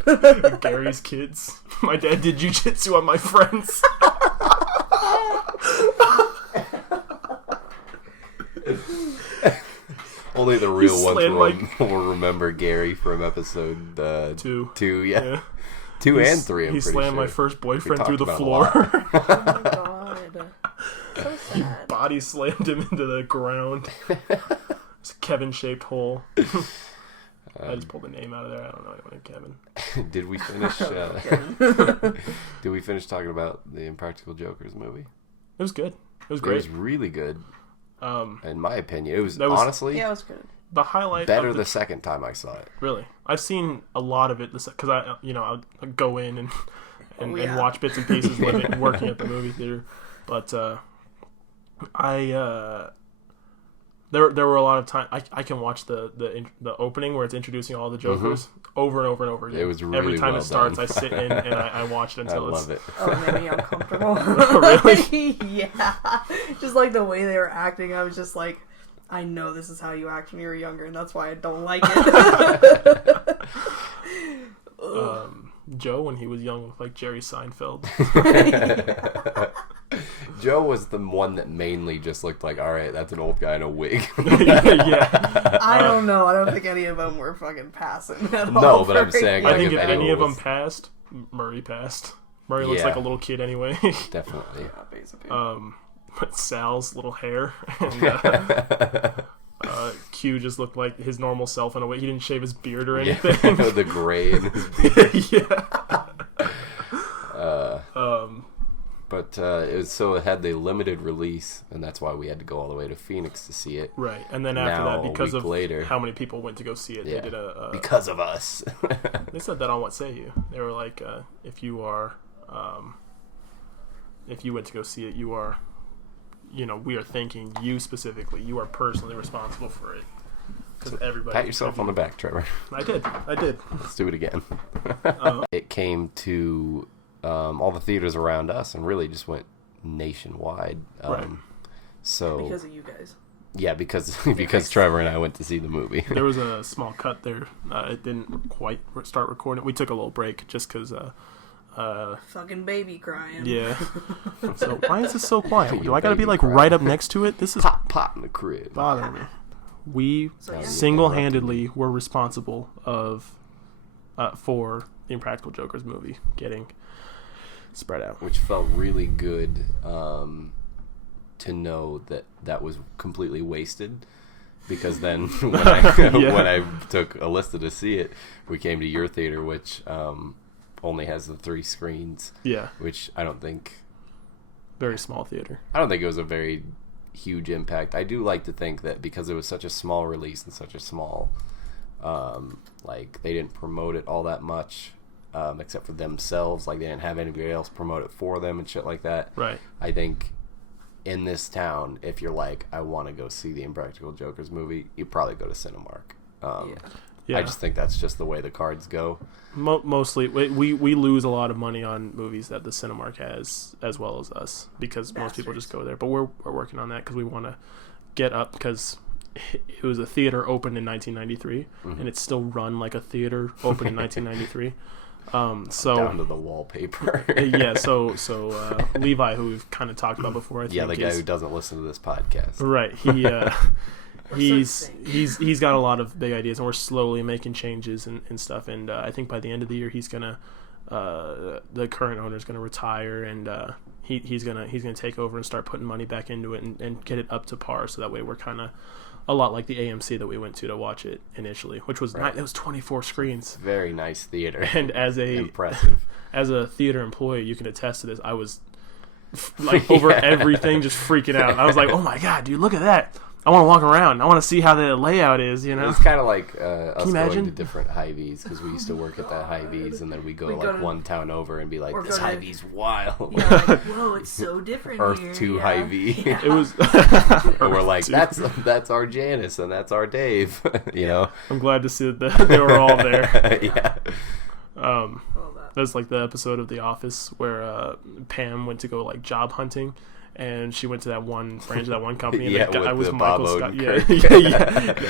Gary's kids. My dad did jujitsu on my friends. Only the real ones will remember Gary from episode 2. 2, yeah. 2 and 3, I'm pretty sure. He slammed my first boyfriend through the floor. Oh my god. So sad. He body slammed him into the ground. It's a Kevin-shaped hole. I just pulled the name out of there. I don't know anyone named Kevin. Did we finish? Did we finish talking about the Impractical Jokers movie? It was good. It was great. It was really good. In my opinion, it was it was good. The highlight better the second time I saw it. Really, I've seen a lot of it because I go in and watch bits and pieces working at the movie theater, but There were a lot of time I can watch the opening where it's introducing all the Jokers over and over and over again. It was really every time well it starts, done. I sit in and I watch it until I love it. Oh, it made me uncomfortable. Really? Yeah, just like the way they were acting, I was just like, I know this is how you act when you were younger, and that's why I don't like it. Joe, when he was young, looked like Jerry Seinfeld. Joe was the one that mainly just looked like, all right, that's an old guy in a wig. Yeah. I don't know. I don't think any of them were fucking passing at all. No, but I'm saying, I think if any of them passed, Murray passed. Murray looks like a little kid anyway. Definitely. Yeah, basically. But Sal's little hair and Q just looked like his normal self in a way. He didn't shave his beard or anything. The gray in his beard. Yeah. But it had the limited release, and that's why we had to go all the way to Phoenix to see it. Right, and then after Now, that, because of later, how many people went to go see it, they did a because of us. They said that on What Say You. They were like, if you went to go see it, you are, we are thanking you specifically. You are personally responsible for it. Because everybody. Pat yourself on the back, Trevor. I did. Let's do it again. It came to all the theaters around us and really just went nationwide. Right. So because of you guys. Yeah, because Trevor and I went to see the movie. There was a small cut there. It didn't quite start recording. We took a little break just because. Fucking baby crying. Yeah. So why is this so quiet? Do I gotta be like right up next to it? This is pop in the crib. Bothering me. We single-handedly were responsible for the Impractical Jokers movie getting spread out, which felt really good to know that was completely wasted. Because then when I took Alyssa to see it, we came to your theater, which only has the 3 screens. Yeah. Which I don't think. Very small theater. I don't think it was a very huge impact. I do like to think that because it was such a small release and such a small, they didn't promote it all that much, except for themselves. Like they didn't have anybody else promote it for them and shit like that. Right. I think in this town, if you're like, I want to go see the Impractical Jokers movie, you probably go to Cinemark. Yeah. I just think that's just the way the cards go. Mostly, we lose a lot of money on movies that the Cinemark has, as well as us, because most people just go there. But we're working on that because we want to get up, because it was a theater opened in 1993, and it's still run like a theater opened in 1993. So down to the wallpaper. So Levi, who we've kind of talked about before, I think the guy who doesn't listen to this podcast, right? He's got a lot of big ideas, and we're slowly making changes and stuff. And I think by the end of the year, he's gonna the current owner's gonna retire, and he's gonna take over and start putting money back into it and get it up to par. So that way, we're kind of a lot like the AMC that we went to watch it initially, which was it was 24 screens. Very nice theater. And impressive as a theater employee, you can attest to this. I was over everything, just freaking out. I was like, oh my god, dude, look at that. I want to walk around. I want to see how the layout is, It's kind of like us going to different Hy-Vees, because we used to work at that Hy-Vees, and then we go one town over and be like, this Hy-Vee's wild. Yeah, like, whoa, it's so different Earth here. 2 Hy-Vee. Yeah. It was. And we're like, that's our Janice, and that's our Dave, I'm glad to see that they were all there. Yeah. That's like the episode of The Office where Pam went to go job hunting. And she went to that one branch of that one company, and the guy was Michael Scott. Yeah.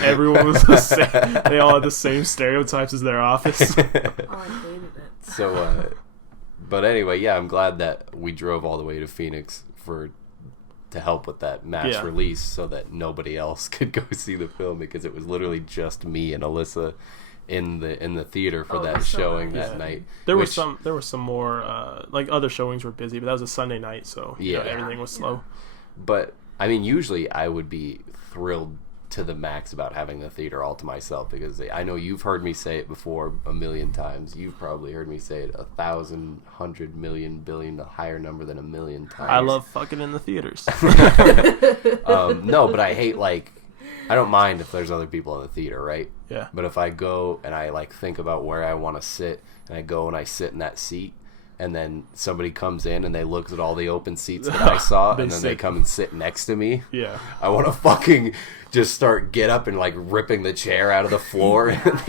Everyone was the same. They all had the same stereotypes as their office. Oh, I hated it. So, but anyway, I'm glad that we drove all the way to Phoenix to help with that mass release, so that nobody else could go see the film, because it was literally just me and Alyssa in the theater for that showing that night. There were some more other showings were busy, but that was a Sunday night, so everything was slow. But I mean, usually I would be thrilled to the max about having the theater all to myself, because I know you've heard me say it before a million times. You've probably heard me say it 1,000, 100 million, billion, a higher number than a million times. I love fucking in the theaters. No, but I hate I don't mind if there's other people in the theater, right? Yeah. But if I go and I think about where I want to sit, and I go and I sit in that seat, and then somebody comes in and they look at all the open seats that I saw, and then they come and sit next to me. Yeah. I want to fucking just get up and ripping the chair out of the floor and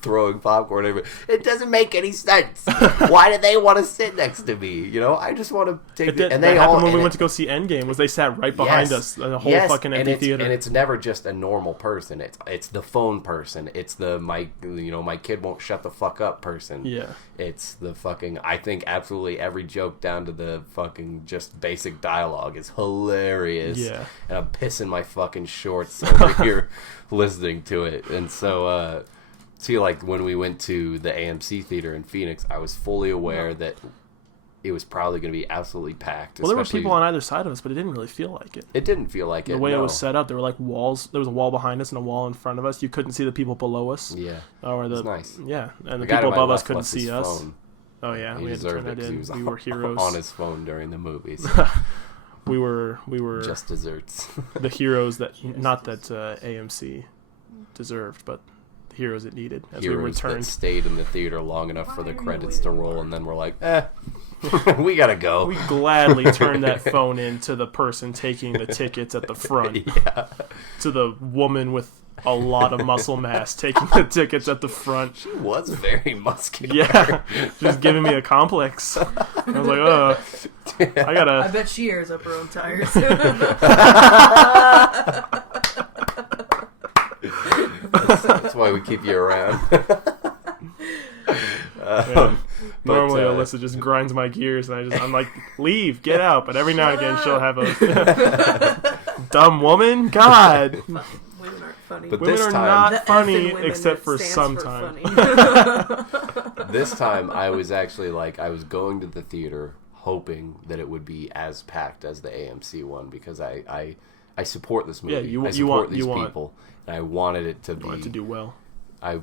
throwing popcorn over. It doesn't make any sense. Why do they want to sit next to me? I just want to take it. And that happened when we went to go see Endgame. Was they sat right behind us, the whole fucking empty theater. And it's never just a normal person. It's the phone person. It's the my kid won't shut the fuck up person. Yeah. It's the fucking, I think absolutely every joke down to the fucking just basic dialogue is hilarious. Yeah. And I'm pissing my fucking shorts over here listening to it. And so, when we went to the AMC theater in Phoenix, I was fully aware that it was probably going to be absolutely packed. Well, there were people on either side of us, but it didn't really feel like it. It didn't feel like it. The way it was set up, there were like walls. There was a wall behind us and a wall in front of us. You couldn't see the people below us. Yeah, or it was nice. Yeah, and the people above us couldn't see us. Phone. Oh yeah, he we had to turn that in. We were heroes on his phone during the movies. we were just desserts. The heroes that not that AMC deserved, but the heroes it needed as heroes we returned. That stayed in the theater long enough for the credits to roll, and then we're like, we gotta go. We gladly turned that phone in to the person taking the tickets at the front. Yeah. To the woman with a lot of muscle mass taking the tickets at the front. She was very muscular. Yeah. She was giving me a complex. I was like, I gotta... I bet she airs up her own tires. That's why we keep you around. Normally Alyssa just grinds my gears and I'm like, leave, get out. But every now and again she'll have a dumb woman. God. Women aren't funny. But women are not funny except for sometimes. This time I was actually I was going to the theater hoping that it would be as packed as the AMC one because I support this movie. Yeah, I support these people. And I wanted it to to do well. I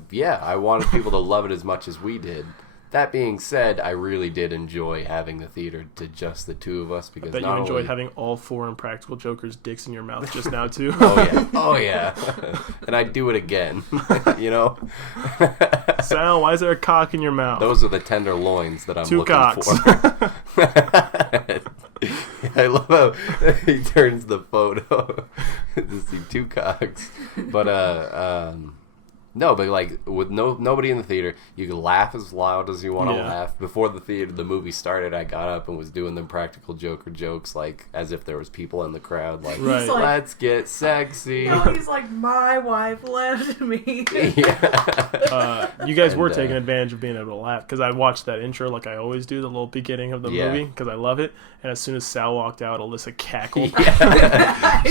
wanted people to love it as much as we did. That being said, I really did enjoy having the theater to just the two of us because I bet you enjoyed having all four Impractical Jokers' dicks in your mouth just now too. Oh yeah, and I'd do it again. You know, Sal, why is there a cock in your mouth? Those are the tenderloins that I'm Two looking cocks. for. I love how he turns the photo to see two cocks, but no, but with nobody in the theater, you can laugh as loud as you want to laugh. Before the movie started, I got up and was doing the Practical Joker jokes, as if there was people in the crowd, let's get sexy. No, he's like, my wife left me. Yeah. You guys were taking advantage of being able to laugh, because I watched that intro like I always do, the little beginning of the movie, because I love it. And as soon as Sal walked out, Alyssa cackled. Yeah.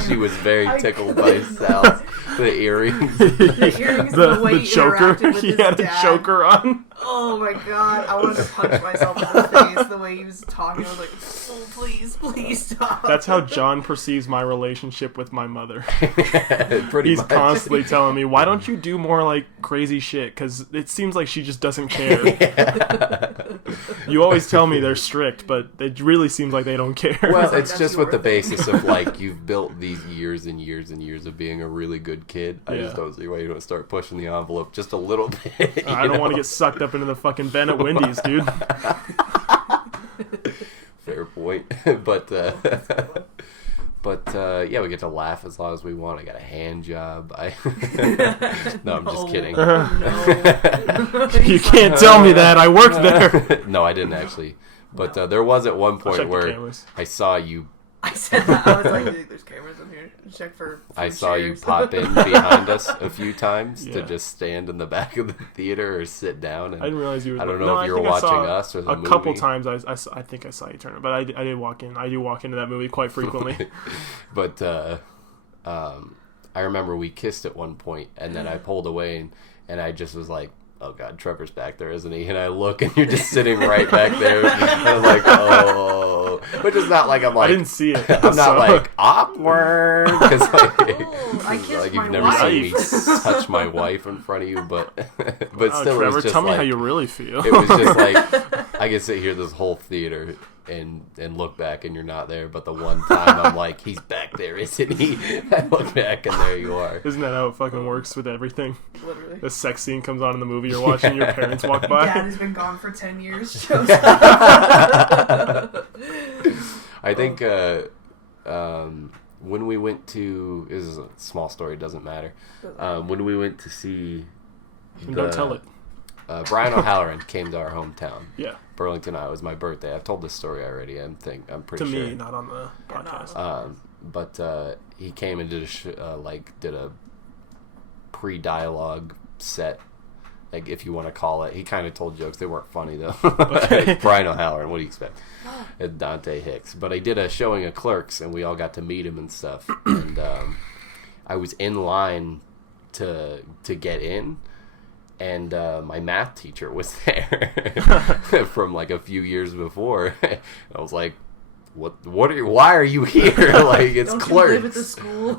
She was very tickled by Sal's the earrings. The earrings, the way the choker. With He had dad. a choker on. Oh my god, I wanted to punch myself in the face the way he was talking. I was like, oh, please stop. That's how John perceives my relationship with my mother. He's much. Constantly telling me, why don't you do more crazy shit? Because it seems like she just doesn't care. You always tell me they're strict, but it really seems like they don't care. Well, it's just with the basis of you've built these years and years and years of being a really good kid. I just don't see why you don't start pushing the envelope just a little bit. I don't want to get sucked up into the fucking Ben at Wendy's, dude. Fair point. But yeah, we get to laugh as long as we want. I got a hand job. No, I'm just kidding. No. You can't tell me that. I worked there. No, I didn't actually. But there was at one point where I saw you. I said that. I was like, there's cameras in here. Check for I saw chairs. you pop in behind us a few times to just stand in the back of the theater or sit down. And I didn't realize you were. I don't know if you were watching us or the movie. A couple times I think I saw you turn it, but I did walk in. I do walk into that movie quite frequently. But I remember we kissed at one point, and then I pulled away, and I just was like, oh god, Trevor's back there, isn't he? And I look, and you're just sitting right back there. And I'm like, oh, which is not like I'm like. I didn't see it. I'm not awkward because I kissed you've my never wife. seen me touch my wife in front of you, but still, Trevor, it was just tell me how you really feel. It was just I could sit here this whole theater and look back and you're not there, but the one time I'm like, he's back there, isn't he? I look back and there you are. Isn't that how it fucking works with everything? Literally. The sex scene comes on in the movie you're watching, your parents walk by. Dad has been gone for 10 years. I think when we went to, this is a small story, doesn't matter. When we went to see don't tell it. Brian O'Halloran came to our hometown. Yeah. Burlington, Iowa. It was my birthday. I've told this story already. I'm pretty sure. To me, not on the podcast. But he came and did a pre-dialogue set, if you want to call it. He kind of told jokes. They weren't funny though. Okay. Brian O'Halloran. What do you expect? And Dante Hicks. But I did a showing of Clerks, and we all got to meet him and stuff. And I was in line to get in. and my math teacher was there from like a few years before. I was like, why are you here? Like, it's Don't clerks. You live at the school?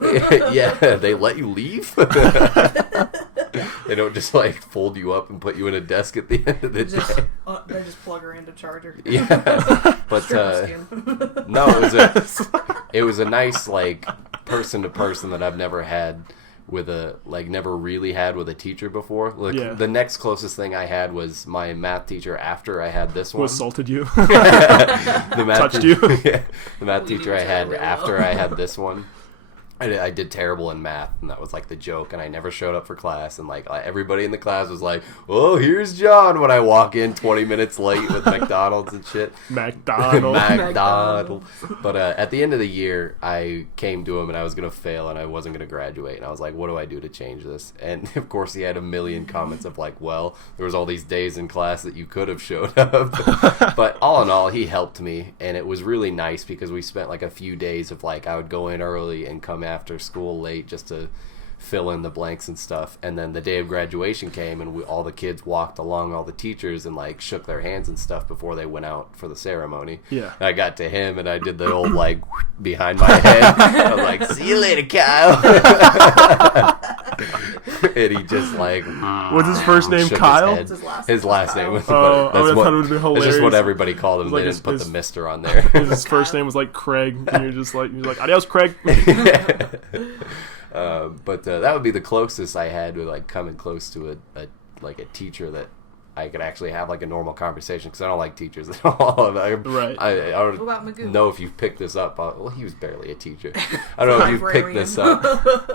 Yeah, they let you leave. They don't just like fold you up and put you in a desk at the end of the day. They just plug her into charger. Yeah, but no, it was a nice like person to person that I've never had with never really had with a teacher before. Like, the next closest thing I had was my math teacher after I had this one. Who assaulted you? The math Touched you? Yeah, the math teacher I had after I had this one. I did terrible in math, and that was like the joke, and I never showed up for class, and like everybody in the class was like, oh, here's John, when I walk in 20 minutes late with McDonald's and shit. McDonald's. But at the end of the year, I came to him, and I was going to fail, and I wasn't going to graduate, and I was like, what do I do to change this? And of course he had a million comments of like, well, there was all these days in class that you could have showed up. But all in all, he helped me, and it was really nice because we spent like a few days of like, I would go in early and come after school late just to fill in the blanks and stuff, and then the day of graduation came, and all the kids walked along all the teachers and like shook their hands and stuff before they went out for the ceremony. Yeah, and I got to him and I did the old like behind my head. I was like, see you later, Kyle. And he just like, was his first name Kyle? His last name was. Oh, I thought it would have been hilarious. That's just what everybody called him. They didn't put the Mister on there. His first name was like Craig, and you're like, adios, Craig. But that would be the closest I had to like coming close to a teacher that I could actually have like a normal conversation, because I don't like teachers at all. Right. I don't know if you've picked this up. Well, he was barely a teacher. I don't know if you've picked this up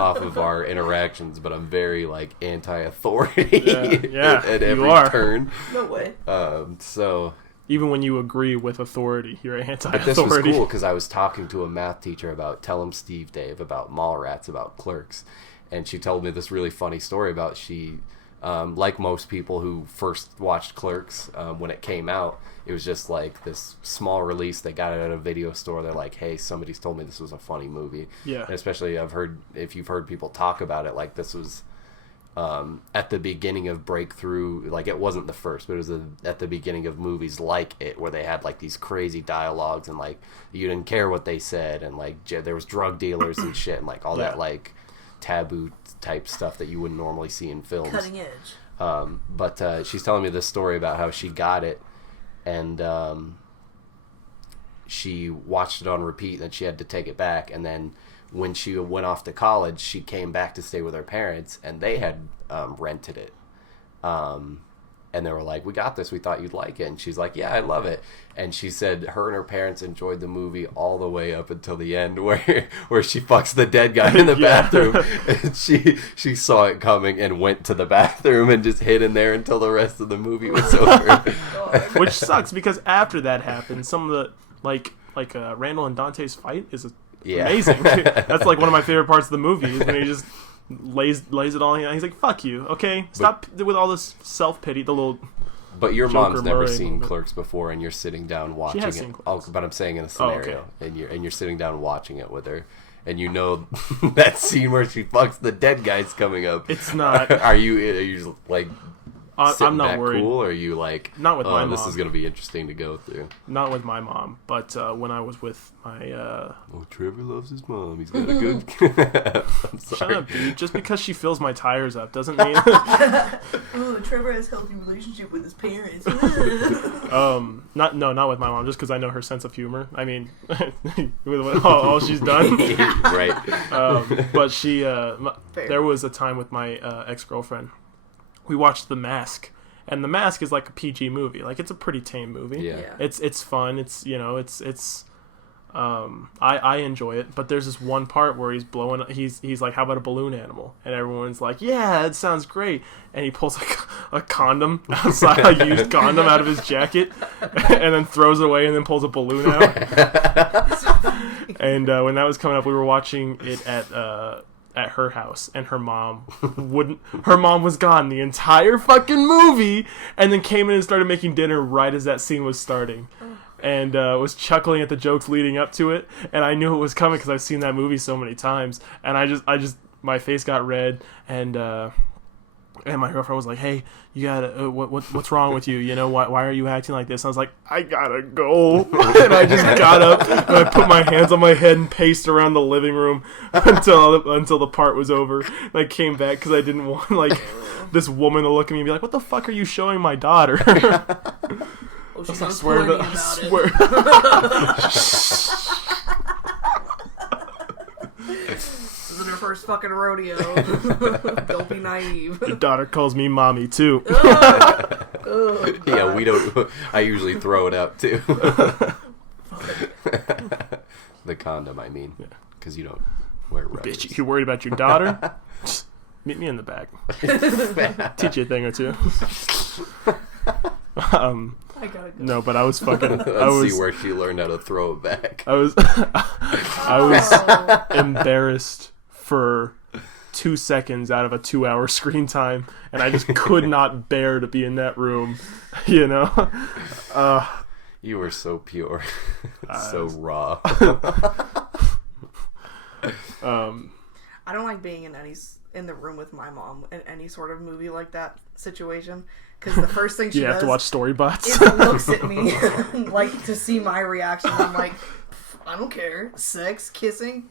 off of our interactions, but I'm very like anti-authority at every turn. No way. So even when you agree with authority, you're anti-authority. But this was cool because I was talking to a math teacher about Tell 'em Steve Dave, about Mallrats, about Clerks, and she told me this really funny story about like most people who first watched Clerks when it came out, it was just like this small release. They got it at a video store. They're like, hey, somebody's told me this was a funny movie. Yeah. And especially if you've heard people talk about it, like this was at the beginning of breakthrough. Like, it wasn't the first, but it was at the beginning of movies like it, where they had like these crazy dialogues and like you didn't care what they said, and like there was drug dealers and shit, and like all that like taboo type stuff that you wouldn't normally see in films. Cutting edge. But she's telling me this story about how she got it, and she watched it on repeat, and then she had to take it back, and then when she went off to college, she came back to stay with her parents, and they had rented it. And they were like, we got this, we thought you'd like it. And she's like, yeah, I love it. And she said her and her parents enjoyed the movie all the way up until the end, where she fucks the dead guy in the bathroom. And she saw it coming and went to the bathroom and just hid in there until the rest of the movie was over. Which sucks, because after that happened, some of the like Randall and Dante's fight is amazing. That's like one of my favorite parts of the movie, is when he just lays it all in. He's like, fuck you, okay? Stop with all this self-pity, the little... But your Joker mom's never Murray seen moment. Clerks before, and you're sitting down watching She has it. seen Clerks. But I'm saying in a scenario, okay. and you're sitting down watching it with her, and you know that scene where she fucks the dead guy's coming up. It's not... Are you like... I'm not worried. Cool, or are you like, not with my mom. This is going to be interesting to go through? Not with my mom, but when I was with my... Oh, Trevor loves his mom. He's got a good... I'm sorry. Shut up, dude. Just because she fills my tires up doesn't mean... Ooh, Trevor has a healthy relationship with his parents. Not with my mom, just because I know her sense of humor. I mean, with all she's done. Right. But there was a time with my ex-girlfriend. We watched The Mask, and The Mask is like a PG movie. Like, it's a pretty tame movie. Yeah. It's fun. It's I enjoy it. But there's this one part where he's like, how about a balloon animal? And everyone's like, yeah, it sounds great. And he pulls a condom outside, a used condom out of his jacket, and then throws it away, and then pulls a balloon out. And when that was coming up, we were watching it at her house, and her mom was gone the entire fucking movie, and then came in and started making dinner right as that scene was starting, and was chuckling at the jokes leading up to it, and I knew it was coming because I've seen that movie so many times, and I just my face got red, and And my girlfriend was like, "Hey, you gotta what's wrong with you? You know why are you acting like this?" And I was like, "I gotta go," and I just got up and I put my hands on my head and paced around the living room until the part was over. And I came back because I didn't want like this woman to look at me and be like, "What the fuck are you showing my daughter?" Oh, she's I not swear swear to about swear. This isn't her first fucking rodeo. Don't be naive. Your daughter calls me mommy too. Oh, Yeah, we don't. I usually throw it out too. The condom, I mean, because you don't wear rubbers. Bitch, you worried about your daughter? Just meet me in the back. Teach you a thing or two. I gotta go. No, but I was fucking. Let's see where she learned how to throw it back. I was embarrassed for 2 seconds out of a 2-hour screen time, and I just could not bear to be in that room. You know. You were so pure, so raw. I don't like being in the room with my mom in any sort of movie like that situation, because the first thing she you does have to watch Storybots. is looks at me like to see my reaction. I'm like, I don't care. Sex, kissing.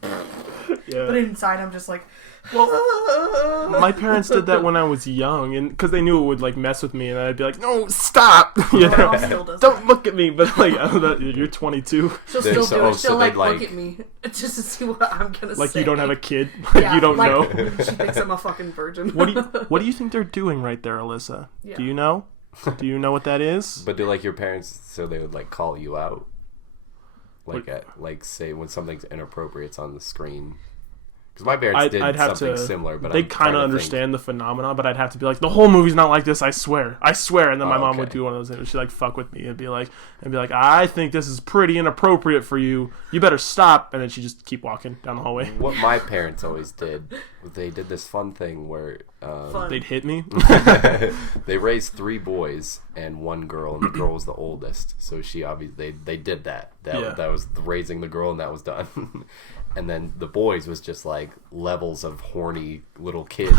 Yeah. But inside I'm just like, My parents did that when I was young, and because they knew it would like mess with me, and I'd be like, "No, stop! You My know, mom still does don't that. look at me." But like, you're 22, She'll They're still so- do oh, it. so She'll they'd, look like- at me just to see what I'm gonna say. like you don't have a kid, like Yeah, you don't like, know. She thinks I'm a fucking virgin. What do you think they're doing right there, Alyssa? Yeah. Do you know? Do you know what that is? But do like your parents, so they would like call you out, like What- like say when something's inappropriate's on the screen. Because my parents did I'd have something to. similar, but they I'm kind trying of to understand the phenomenon, but I'd have to be like, the whole movie's not like this. I swear. And then my Oh, mom okay. would do one of those things. She'd like fuck with me and be like, I think this is pretty inappropriate for you. You better stop. And then she'd just keep walking down the hallway. What my parents always did, was they did this fun thing where Fun. They'd hit me. they raised 3 boys and 1 girl, and the girl was the oldest. So she obviously they did that. Yeah. That was raising the girl, and that was done. And then the boys was just like levels of horny little kids.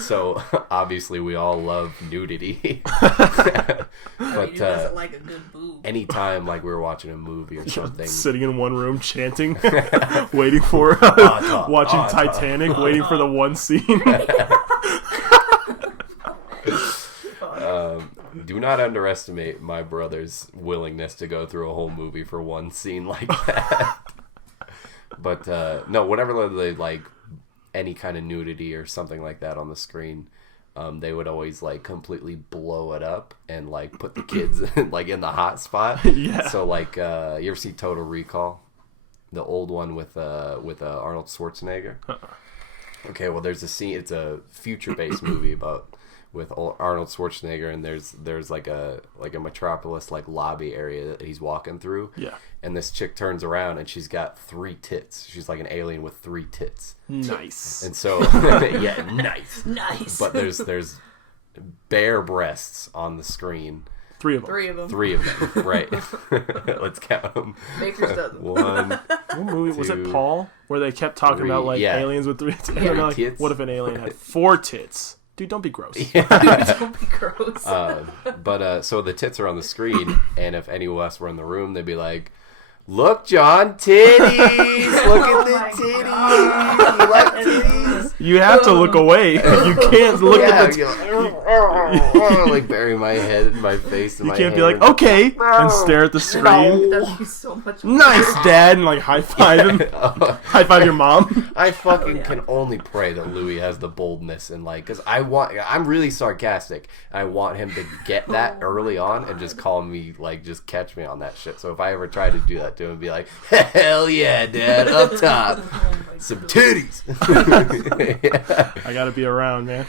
So obviously we all love nudity. But But doesn't like a good boob. anytime like we were watching a movie or something, Sitting in one room chanting, waiting for watching Titanic, waiting for the one scene. do not underestimate my brother's willingness to go through a whole movie for one scene like that. But no, whenever they like any kind of nudity or something like that on the screen, they would always like completely blow it up and like put the kids like in the hot spot. Yeah. So like, you ever see Total Recall, the old one with Arnold Schwarzenegger? Okay, well there's a scene. It's a future-based movie with Arnold Schwarzenegger, and there's like a metropolis like lobby area that he's walking through. Yeah. And this chick turns around and she's got 3 tits. She's like an alien with 3 tits. Nice. And so yeah, nice. Nice. But there's bare breasts on the screen. 3 of them. 3 of them. 3 of them, right? Let's count them. Baker's dozen. 1. What movie was it? 2, Paul, where they kept talking 3, about like yeah. aliens with 3 tits. And Three they're like, tits. what if an alien had 4 tits? Dude, don't be gross. Dude, don't be gross. So the tits are on the screen, and if any of us were in the room, they'd be like, "Look, John, titties! Look at the my titties! God. You like titties?" You have to look away. You can't look at the. Like bury my head in my face. And You my can't be hand. like, okay, and stare at the screen. That'd be so much fun. Nice, Dad, and like high five him. High five your mom. I fucking yeah. can only pray that Louis has the boldness and like, because I'm really sarcastic. I want him to get that early on and just call me, like, just catch me on that shit. So if I ever try to do that to him, be like, hell yeah, Dad, up top, some titties. I gotta be around, man.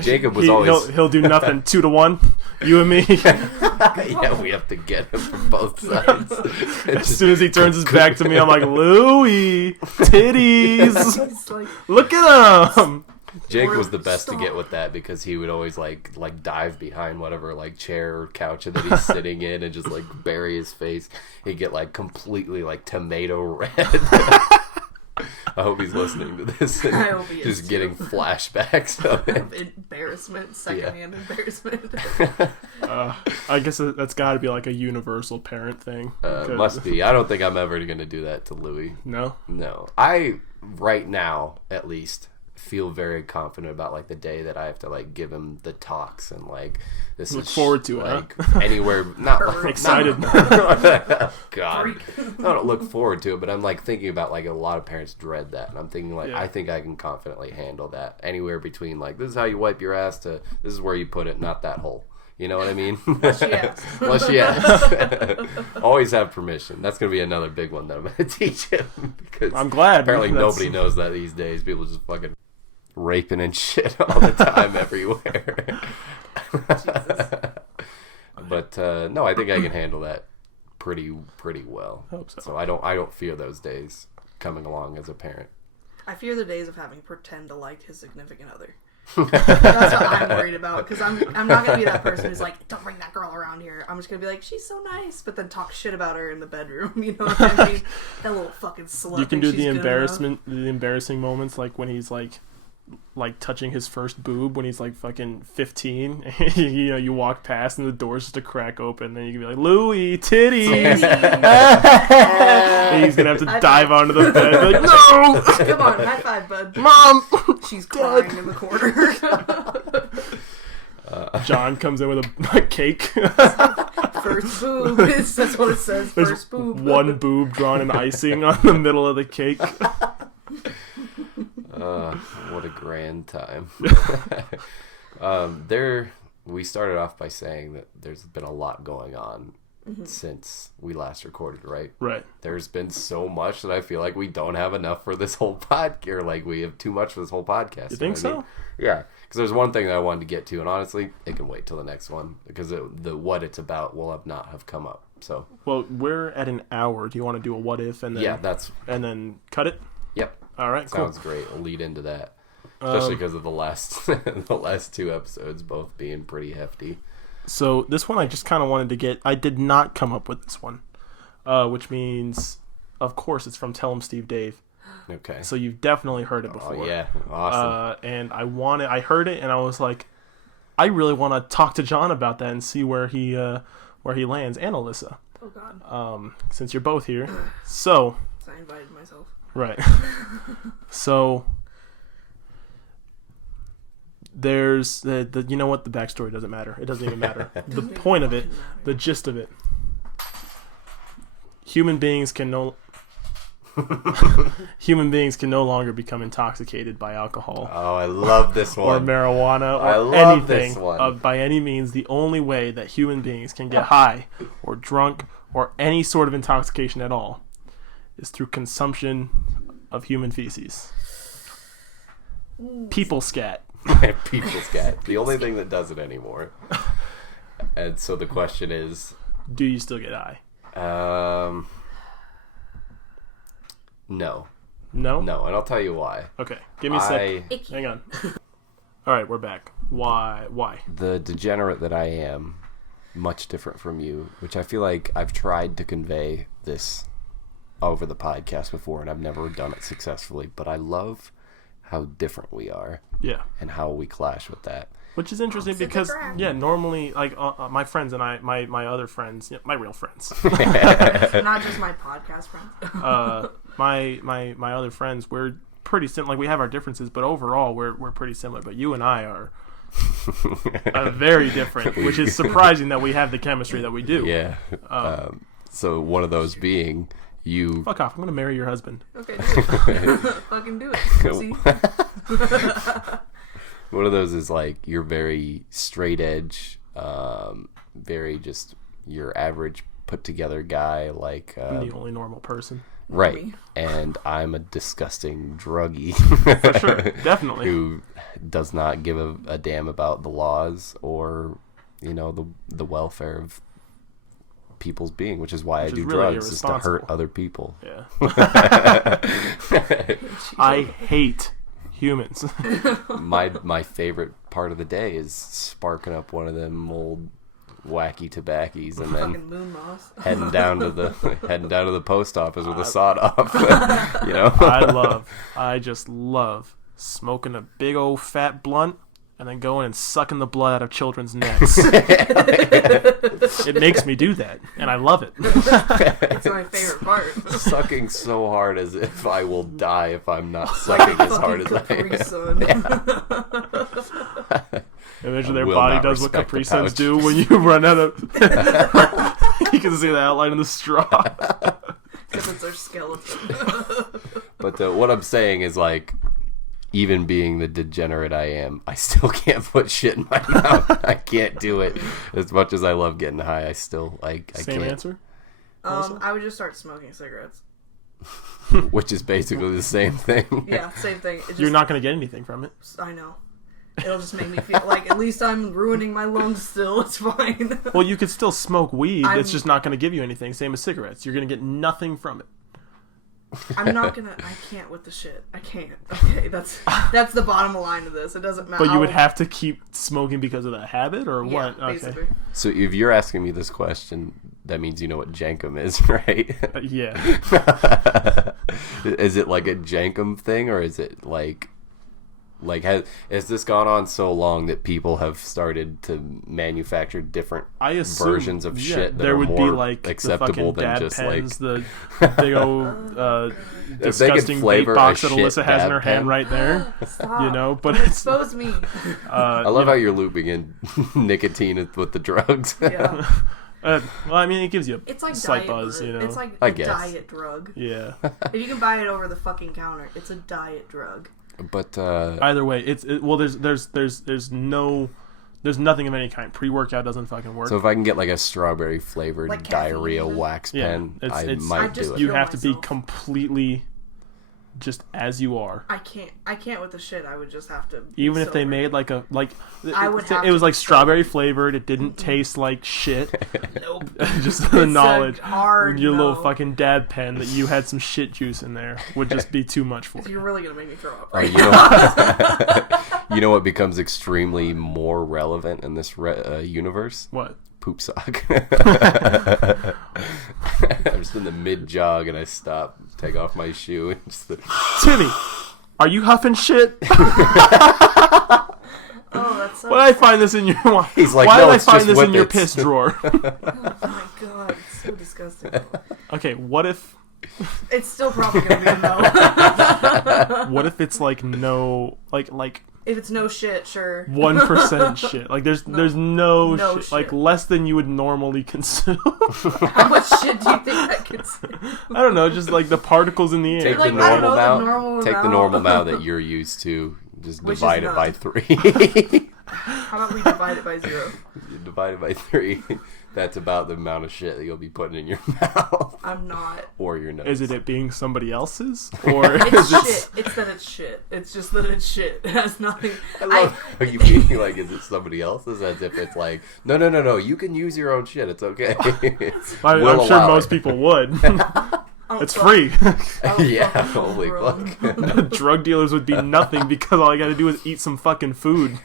Jacob was always, he'll do nothing. 2 to 1, you and me. yeah, we have to get him from both sides. As soon as he turns his back to me, I'm like, Louie, titties. It's like, Look at him. Jake was the best Stop. to get with that because he would always like dive behind whatever like chair or couch that he's sitting in and just like bury his face. He'd get like completely like tomato red. I hope he's listening to this. I hope he is just too. getting flashbacks of it. Embarrassment, secondhand embarrassment. I guess that's got to be like a universal parent thing. Must be. I don't think I'm ever going to do that to Louis. No? No. I, right now, at least, feel very confident about like the day that I have to like give him the talks and like this Look is forward to like it, huh? anywhere not Excited. God, I don't look forward to it, but I'm like thinking about like a lot of parents dread that, and I'm thinking like I think I can confidently handle that anywhere between like this is how you wipe your ass to this is where you put it, not that hole. You know what I mean? Unless she asks. Unless she asks. Always have permission. That's going to be another big one that I'm going to teach him because I'm glad. apparently nobody knows that these days. People just fucking raping and shit all the time everywhere. Jesus. But no, I think I can handle that pretty well. Hope so. So I don't fear those days coming along as a parent. I fear the days of having to pretend to like his significant other. That's what I'm worried about, because I'm not gonna be that person who's like, don't bring that girl around here. I'm just gonna be like, she's so nice, but then talk shit about her in the bedroom. You know what I mean? That little fucking slut. You can do the embarrassment. embarrassing moments, like when he's like touching his first boob when he's like fucking 15. You know, you walk past and the door's just a crack open, and you can be like, Louie, titties. And he's gonna have to dive onto the bed. Be like, no. Come on, high five, bud. Mom. She's crying in the corner. John comes in with a cake. First boob. That's what it says. There's First boob. one boob drawn in icing on the middle of the cake. What a grand time. We started off by saying that there's been a lot going on since we last recorded, right? Right. There's been so much that I feel like we don't have enough for this whole podcast, or like we have too much for this whole podcast. You think so? I mean? Yeah. Because there's one thing that I wanted to get to, and honestly, it can wait till the next one, because the what it's about will not have come up. So. Well, we're at an hour. Do you want to do a what if and then and then cut it? Yep. All right. Cool. Sounds great. We'll lead into that. Especially because of the last two episodes both being pretty hefty. So this one I just kind of wanted to get. I did not come up with this one, which means, of course, it's from Tell 'em Steve Dave. Okay. So you've definitely heard it before. Oh yeah, awesome. And I heard it, and I was like, I really want to talk to John about that and see where he lands, and Alyssa. Oh God. Since you're both here, so. I invited myself. Right. So. There's the you know what, the backstory doesn't matter. It doesn't even matter. The point of it, the gist of it. Human beings can no longer become intoxicated by alcohol. Oh, I love this one. Or marijuana or I love anything. this one. By any means, the only way that human beings can get high or drunk or any sort of intoxication at all is through consumption of human feces. People scat. People scat. The only thing that does it anymore. And so the question is, do you still get high? No. No? No, and I'll tell you why. Okay, give me a sec. Hang on. All right, we're back. Why? The degenerate that I am, much different from you, which I feel like I've tried to convey this over the podcast before, and I've never done it successfully, but I love how different we are. Yeah. And how we clash with that. Which is interesting because, normally, like, my friends and I, my other friends, my real friends. Not just my podcast friends. My other friends, we're pretty similar. Like, we have our differences, but overall, we're pretty similar. But you and I are very different, which is surprising that we have the chemistry that we do. Yeah. So one of those being... You fuck off! I'm gonna marry your husband. Okay, do it. Fucking do it. Pussy. One of those is like you're very straight edge, very just your average put together guy. Like I'm the only normal person, right? And I'm a disgusting druggie, for sure, definitely, who does not give a damn about the laws or the welfare of people's being, which is why I do really drugs, is to hurt other people. Yeah. I hate humans. My favorite part of the day is sparking up one of them old wacky tobackies, and then Fucking moon moss. heading down to the post office with a sawed off. You know, I just love smoking a big old fat blunt and then going and sucking the blood out of children's necks. It makes me do that, and I love it. It's my favorite part. Sucking so hard as if I will die if I'm not sucking as hard as I am. Imagine their Will body not does what respect Capri the Suns pouch. do when you run out of... You can see the outline of the straw. Because it's their skeleton. But what I'm saying is, like, even being the degenerate I am, I still can't put shit in my mouth. I can't do it. As much as I love getting high, I still, like, I Same can't. answer? I would just start smoking cigarettes. Which is basically the same thing. Yeah, same thing. It just, You're not going to get anything from it. I know. It'll just make me feel like at least I'm ruining my lungs still. It's fine. Well, you could still smoke weed. It's I'm- just not going to give you anything. Same as cigarettes. You're going to get nothing from it. I'm not gonna. I can't with the shit. I can't. Okay, that's the bottom line of this. It doesn't matter. But you would have to keep smoking because of that habit, or Yeah, what? Okay. basically. So if you're asking me this question, that means you know what jankum is, right? Yeah. Is it like a jankum thing, or is it like has this gone on so long that people have started to manufacture different I assume versions of shit that there are would more be like acceptable the fucking than dab just pens, like the big old disgusting vape flavor box a that shit Alyssa has in dab her pen. hand right there. Stop. You know, but Don't it's expose me. I love how you're looping in nicotine with the drugs. Yeah. well, I mean, it gives you a It's like slight diet buzz, you know. It's like I a guess. diet drug. Yeah. If you can buy it over the fucking counter, it's a diet drug. But Either way, there's nothing of any kind. Pre-workout doesn't fucking work. so if I can get like a strawberry flavored Like caffeine. diarrhea wax Yeah, pen, I it's- might I just- do it. You Kill have to be myself. completely just as you are. I can't with the shit. I would just have to. be Even if they sober. made like I would have it was to like be strawberry flavored. It didn't taste like shit. Nope. Just the It's knowledge. a hard Your little no. fucking dab pen that you had some shit juice in there would just be too much for you. You're really gonna make me throw up. Oh, Right? you know what? You know what becomes extremely more relevant in this universe? What? Poop sock. I'm just in the mid jog and I stop, take off my shoe, and just Timmy, are you huffing shit? Oh, that's so. Why did I find this in your? He's like, why "No, did I it's find just this in your whippets." piss drawer? Oh my god, it's so disgusting. Okay, what if It's still probably gonna be a no. what if it's like no like If it's no shit, sure. 1% shit? Like there's no No shit. shit. Like less than you would normally consume. How much shit do you think that could say? I don't know, just like the particles in the air. take Like, the I don't normal know, the amount. normal Take the amount. normal amount that you're used to. Just Which is divide it by none. 3. How about we divide it by 0? You divide it by 3. That's about the amount of shit that you'll be putting in your mouth I'm not. or your nose. Is it being somebody else's, or It's is it? shit. It's that it's shit. It's just that it's shit. It has nothing. I love how you being like, is it somebody else's? As if it's like, no, you can use your own shit. It's okay. I'm We'll sure allow most it. people would. Oh, It's fuck. free. Oh, Yeah, fuck. holy Bro. fuck. Drug dealers would be nothing because all I gotta do is eat some fucking food.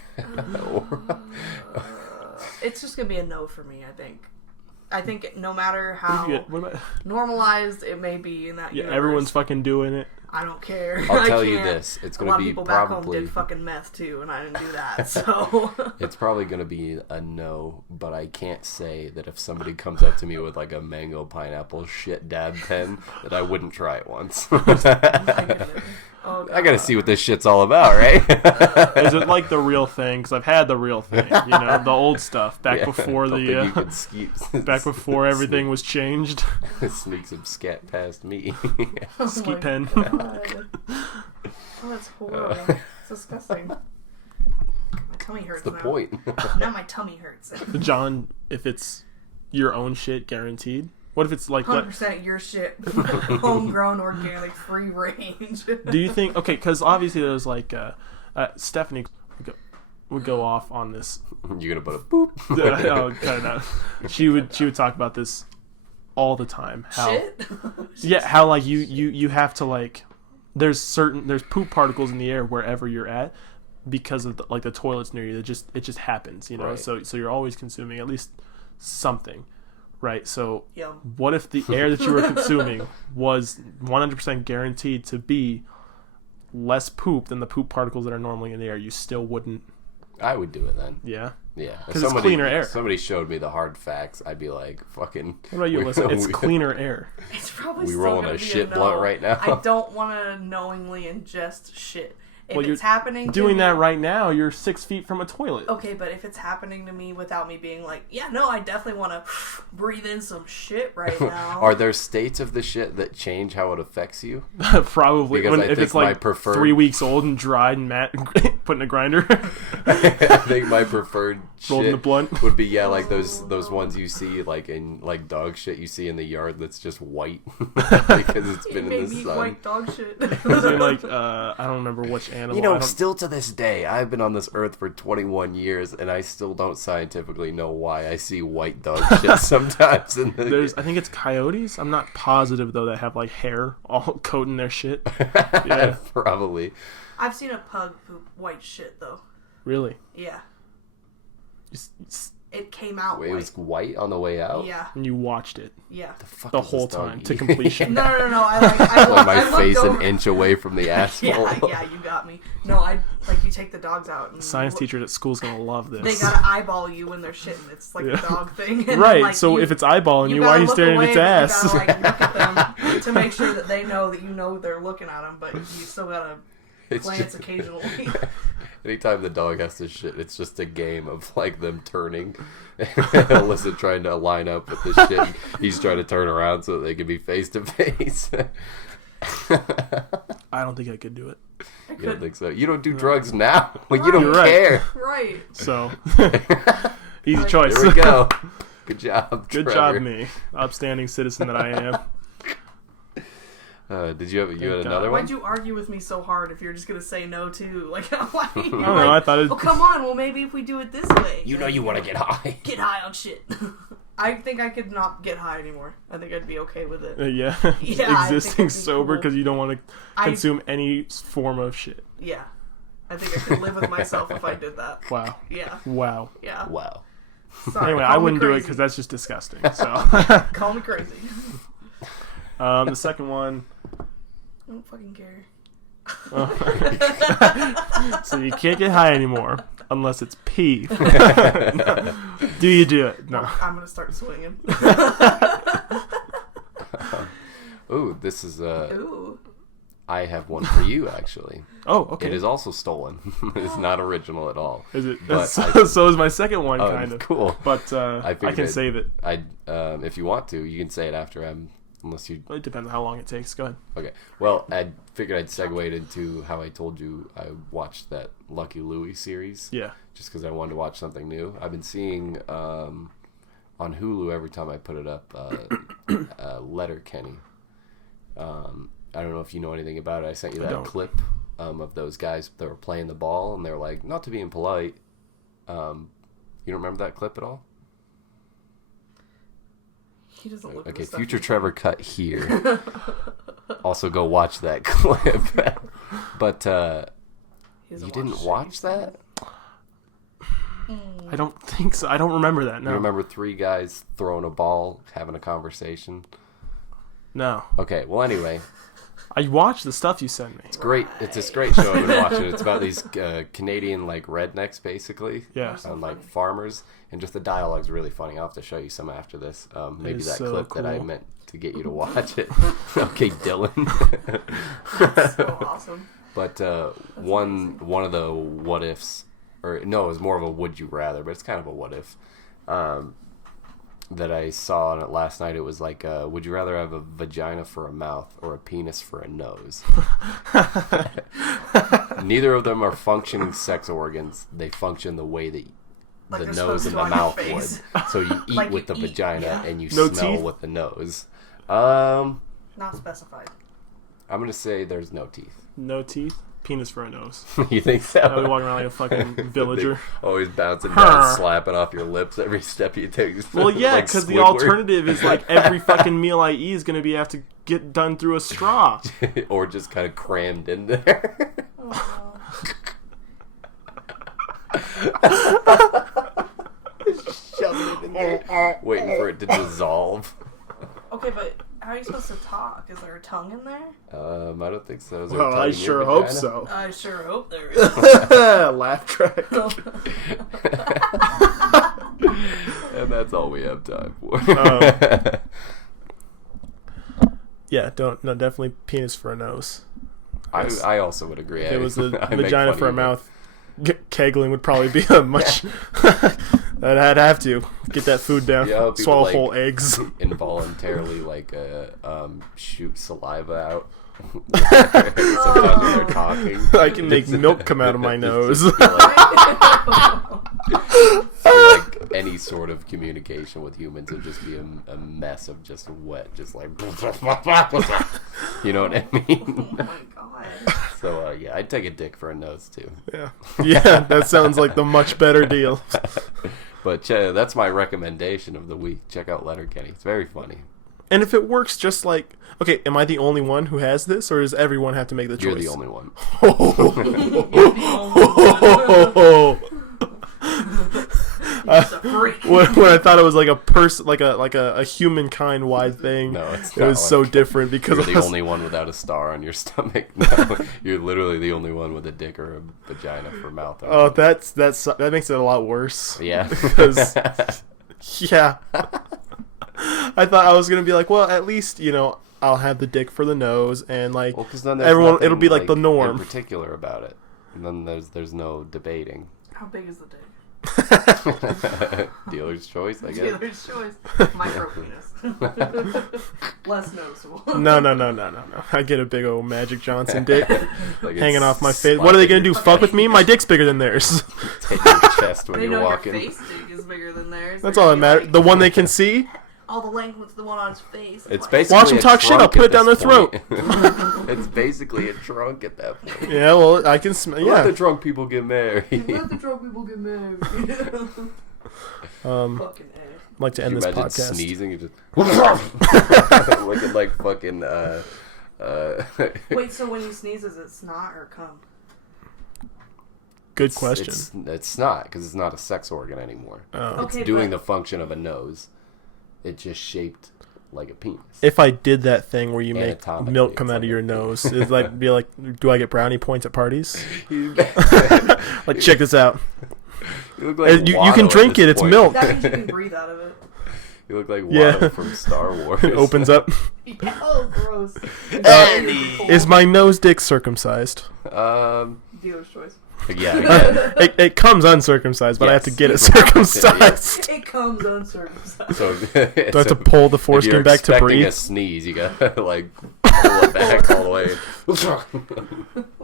It's just gonna be a no for me. I think no matter how What about, normalized it may be in that yeah, universe, everyone's fucking doing it. I don't care. I'll I tell you can't. this, it's A gonna lot of be people back home probably did fucking meth too, and I didn't do that. So it's probably gonna be a no, but I can't say that if somebody comes up to me with like a mango pineapple shit dab pen that I wouldn't try it once. Oh, I gotta see what this shit's all about, right? Is it like the real thing? Because I've had the real thing, you know, the old stuff back Yeah, before don't think you the can skeet, back before everything was changed. sneak some scat past me. Oh Ski my pen. God. Oh, that's horrible. It's disgusting. My tummy hurts the now. point. Now my tummy hurts. John, if it's your own shit, guaranteed. What if it's like 100% your shit. Homegrown, organic, free range. Do you think? Okay, because obviously there's like Stephanie would go off on this. You're gonna put a boop. Oh, cut it out. She would talk about this all the time. How Shit? yeah, how like you have to like there's poop particles in the air wherever you're at because of the toilets near you. It just happens, you know. Right. So you're always consuming at least something, right? So Yum. what if the air that you were consuming was 100% guaranteed to be less poop than the poop particles that are normally in the air? You still wouldn't. I would do it then. Yeah. Yeah. Because it's cleaner air. If somebody showed me the hard facts, I'd be like, fucking. What about you, Alyssa? It's cleaner air. It's probably We still rolling gonna a be shit no. blunt right now. I don't want to knowingly ingest shit. If Well, it's happening to Doing me, that right now, you're 6 feet from a toilet. Okay, but if it's happening to me without me being like, yeah, no, I definitely want to breathe in some shit right now. Are there states of the shit that change how it affects you? Probably. Because I If think it's like my preferred- 3 weeks old and dried and put in a grinder. I think my preferred Rolled in the shit blunt. would be like those ones you see like in like dog shit you see in the yard that's just white because it's been in the sun. White dog shit. You're like, I don't remember which animal. You know, I don't- still to this day, I've been on this earth for 21 years, and I still don't scientifically know why I see white dog shit sometimes. I think it's coyotes. I'm not positive though that have like hair all coating their shit. Yeah, Probably. I've seen a pug poop white shit though. really. Yeah, You it came out Wait, it white. was white on the way out? Yeah, and you watched it yeah. Fuck the is whole this dog time to eating? completion. No. I Like looked, my I looked face over. an inch away from the asshole. Yeah, you got me. No, I like you take the dogs out. And Science teachers at school's gonna love this. They gotta eyeball you when they're shitting. It's like Yeah. a dog thing. And Right. then, like, So if it's eyeballing you, why are gotta you look staring at away, its but ass? You gotta like look at them to make sure that they know that you know they're looking at them, but you still gotta It's glance just- occasionally. Anytime the dog has to shit, it's just a game of like them turning. Alyssa trying to line up with the shit. He's trying to turn around so they can be face to face. I don't think I could do it. You don't think so? You don't do drugs now. Like, you don't You're right. care. Right. So easy choice. There we go. Good job. Good Trevor. job, me, upstanding citizen that I am. Did you have Thank another God. one? Why'd you argue with me so hard if you're just gonna say no too? Like, why? I don't know, I thought it- Oh, come on. Well, maybe if we do it this way. You know you want to get high. Get high on shit. I think I could not get high anymore. I think I'd be okay with it. Yeah. Yeah, I think Existing it'd be sober cool. because you don't want to I- consume any form of shit. Yeah. I think I could live with myself if I did that. Wow. Yeah. Wow. Yeah. Wow. Sorry, Anyway, call I me wouldn't do it crazy. because that's just disgusting. So, Call me crazy. the second one. I don't fucking care. So you can't get high anymore unless it's pee. No. Do you do it? No. I'm gonna start swinging. Ooh, this is Ooh. I have one for you actually. Oh, okay. It is also stolen. It's not original at all. Is it? But So is my second one, Oh, kind of. cool. But I figured can it- save it. If you want to, you can say it after unless you. It depends on how long it takes. Go ahead. Okay. Well, I figured I'd segue into how I told you I watched that Lucky Louie series. Yeah. Just because I wanted to watch something new. I've been seeing on Hulu every time I put it up. Letterkenny. I don't know if you know anything about it. I sent you I that don't. clip of those guys that were playing the ball, and they're like, not to be impolite. You don't remember that clip at all? He doesn't look. at Okay, the stuff future he's Trevor cut here. Also, go watch that clip. But He doesn't you didn't shit watch he's that? I don't think so. I don't remember that. No. You remember three guys throwing a ball, having a conversation? No. Okay, well, anyway, I watched the stuff you sent me. it's great. It's this great show I've been watching. It's about these Canadian, like, rednecks, basically. Yeah. And, like, farmers. And just the dialogue's really funny. I'll have to show you some after this. Maybe is that so clip that I cool. meant to get you to watch it. Okay, Dylan. so awesome. But one of the what ifs, or no, it was more of a would you rather, but it's kind of a what if, that I saw on it last night. It was like, would you rather have a vagina for a mouth or a penis for a nose? Neither of them are functioning sex organs. They function the way that Like the they're nose supposed and to the on your mouth face. would. So you eat Like with you the eat, vagina yeah. and you No smell teeth? with the nose. Not specified. I'm gonna say there's no teeth. No teeth. Penis for a nose. You think so? I'll be walking around like a fucking villager. Always bouncing Huh. down, slapping off your lips every step you take. Well, yeah, Like because the Squidward. alternative is like every fucking meal I eat is gonna have to get done through a straw. Or just kind of crammed in there. shoving it in there. Waiting for it to dissolve. Okay, but how are you supposed to talk? Is there a tongue in there? I don't think so. Is there a Well, tongue I in your sure hope vagina? so. I sure hope there is. Laugh track. And that's all we have time for. Yeah, definitely penis for a nose. I also would agree. If it was a I make vagina fun for a of it. mouth, kegling would probably be a much. I'd have to get that food down. Yeah, people, swallow like, whole eggs. Involuntarily, like, shoot saliva out. Sometimes when they're talking. I can make milk come out of my nose. Like any sort of communication with humans would just be a mess of just wet, just like, you know what I mean? Oh my god. So yeah, I'd take a dick for a nose too. Yeah, that sounds like the much better deal. But that's my recommendation of the week. Check out Letterkenny. It's very funny. And if it works just like... Okay, am I the only one who has this, or does everyone have to make the choice? You're the only one. When I thought it was like a person, like a humankind wide thing, No, it's it not was so like- different because You're I the was- only one without a star on your stomach. No, you're literally the only one with a dick or a vagina for mouth. Oh, that makes it a lot worse. Yeah. Because yeah, I thought I was gonna be like, well, at least I'll have the dick for the nose, and like Well, 'cause then there's everyone, nothing, it'll be like the norm. in particular about it. And then there's no debating. How big is the dick? Dealer's choice, I guess. Dealer's choice. Micro penis. Less noticeable. No. I get a big old Magic Johnson dick Like hanging it's off my face. What are they gonna do? slapping Fuck with me? My dick's bigger than theirs. Take your chest when They you're know walking. your face dick is bigger than theirs. That's They're all that gonna be matters. The one they can see. all the length with the one on his face. It's like, basically Watch them a talk shit, I'll trunk put at it down this their point. It's basically a trunk at that point. Yeah, well, I can smell. Let the Yeah. drunk people get married. Let the drunk people get married. Fucking A. I'd like to end Can this you imagine podcast. sneezing? You just looking like fucking. Wait, so when you sneeze, is it snot or cum? Good question. It's not, because it's not a sex organ anymore. Oh. It's Okay, doing but- the function of a nose. It's just shaped like a penis. If I did that thing where you make Anatomically, milk come it's out of like your a nose, it'd like be like, do I get brownie points at parties? You Like, check this out. look like You Watto can at drink this it. It's point. milk. That means you can breathe out of it. You look like Yeah. Watto from Star Wars. It opens up. Oh, gross. Is my nose dick circumcised? Dealer's choice. Yeah. Again. It comes uncircumcised, but I have to Yes. get it circumcised. It comes uncircumcised. So Do I have to pull the foreskin back to breathe? a sneeze, you gotta like pull it back all the way.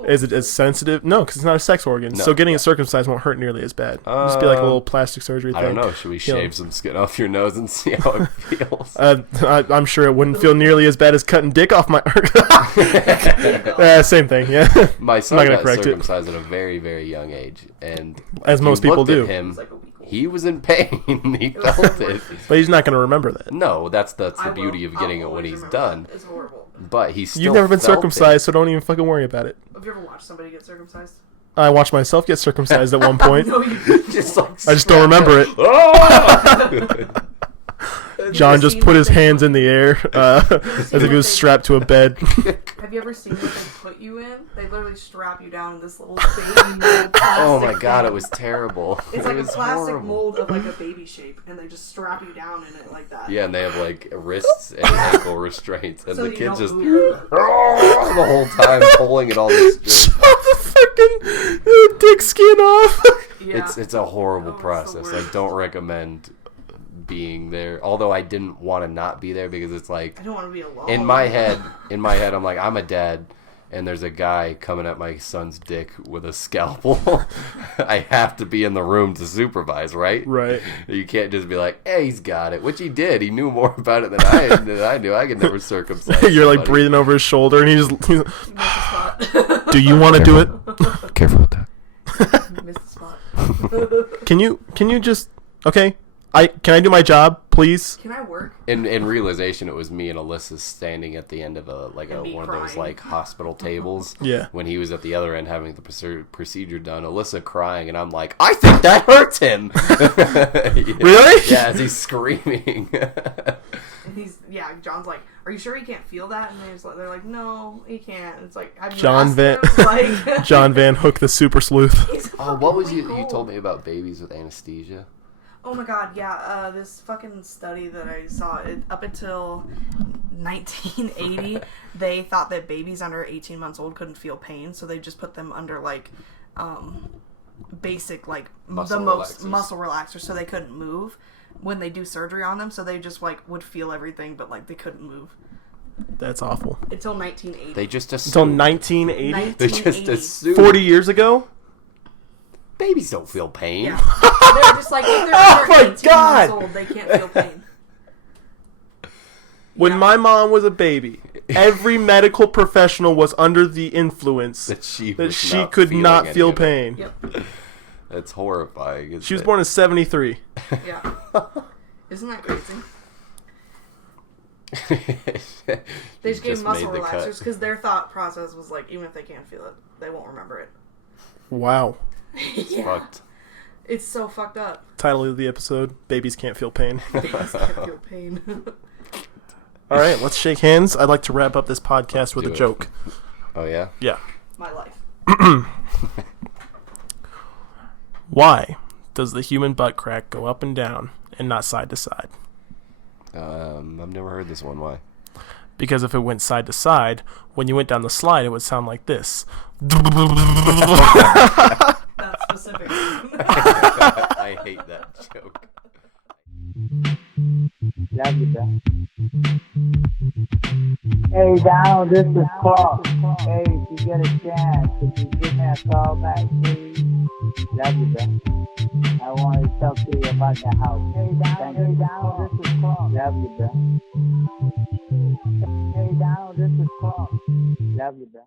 Is it as sensitive? No, because it's not a sex organ. No, So getting yeah. it circumcised won't hurt nearly as bad. It'll just be like a little plastic surgery thing. I don't know. Should we shave some skin off your nose and see how it feels? I'm sure it wouldn't feel nearly as bad as cutting dick off my. Same thing. Yeah. My son I'm not gonna got correct it. circumcised at a very, very young age, and As if most you people looked at do. him, It's like a week old. he was in pain. He felt it. But he's not going to remember that. No, that's the I will. beauty of getting I'll it when always he's remember done. that. It's horrible. But he still You've never been felt circumcised, so don't even fucking worry about it. Have you ever watched somebody get circumcised? I watched myself get circumcised at one point. No, you it. Just like I just don't remember it. Oh! John just put his hands in the air as if he was strapped to a bed. Have you ever seen what they put you in? They literally strap you down in this little baby mold plastic Oh my god, thing. it was terrible. It's It like a was plastic horrible. mold of like a baby shape, and they just strap you down in it like that. Yeah, and they have like wrists and ankle restraints, and So the you kid's don't just move. the whole time pulling at all this. Chop the fucking dick skin off. Yeah. It's a horrible Oh, it's the process. I worst. don't recommend being there. Although I didn't want to not be there because it's like I don't want to be alone. in my head, I'm like, I'm a dad, and there's a guy coming at my son's dick with a scalpel. I have to be in the room to supervise, right? Right. You can't just be like, hey, he's got it, which he did. He knew more about it than I knew. I could never circumcise. You're like somebody. breathing over his shoulder, and he's You missed the spot. do you want to do it? Careful with that. You missed the spot. Can you just okay? Can I do my job, please? Can I work? In realization, it was me and Alyssa standing at the end of one of those like hospital tables. Yeah. When he was at the other end having the procedure done, Alyssa crying, and I'm like, I think that hurts him. Really? Yeah, as he's screaming. And John's like, are you sure he can't feel that? And they're like, no, he can't. And it's like, John Van Hook, the super sleuth. Oh, what was you told me about babies with anesthesia? Oh my god, yeah, this fucking study that I saw, up until 1980, they thought that babies under 18 months old couldn't feel pain, so they just put them under, like, basic, like, muscle relaxers, so they couldn't move when they do surgery on them, so they just, like, would feel everything, but, like, they couldn't move. That's awful. Until 1980. They just assumed. Until 1980? They just assumed. 40 years ago? Babies don't feel pain. Yeah. They're just like, if they're under 18 months old, they can't feel pain. When my mom was a baby, every medical professional was under the influence that she could not feel pain. Yep. That's horrifying. She was born in 73. Yeah. Isn't that crazy? They just gave muscle relaxers because their thought process was like, even if they can't feel it, they won't remember it. Wow. It's fucked. It's so fucked up. Title of the episode, Babies Can't Feel Pain. Babies can't feel pain. All right, let's shake hands. I'd like to wrap up this podcast with a joke. Oh, yeah? Yeah. My life. Why does the human butt crack go up and down and not side to side? I've never heard this one. Why? Because if it went side to side, when you went down the slide, it would sound like this. That's specific. I hate that joke. Love you, bro. Hey, Donald, this is Clark. Hey, if you get a chance, could you give me a call back, please? Love you, bro. I want to talk to you about the house. Hey, Donald, this is Clark. Love you, bro. Hey, Donald, this is Clark. Love you, bro.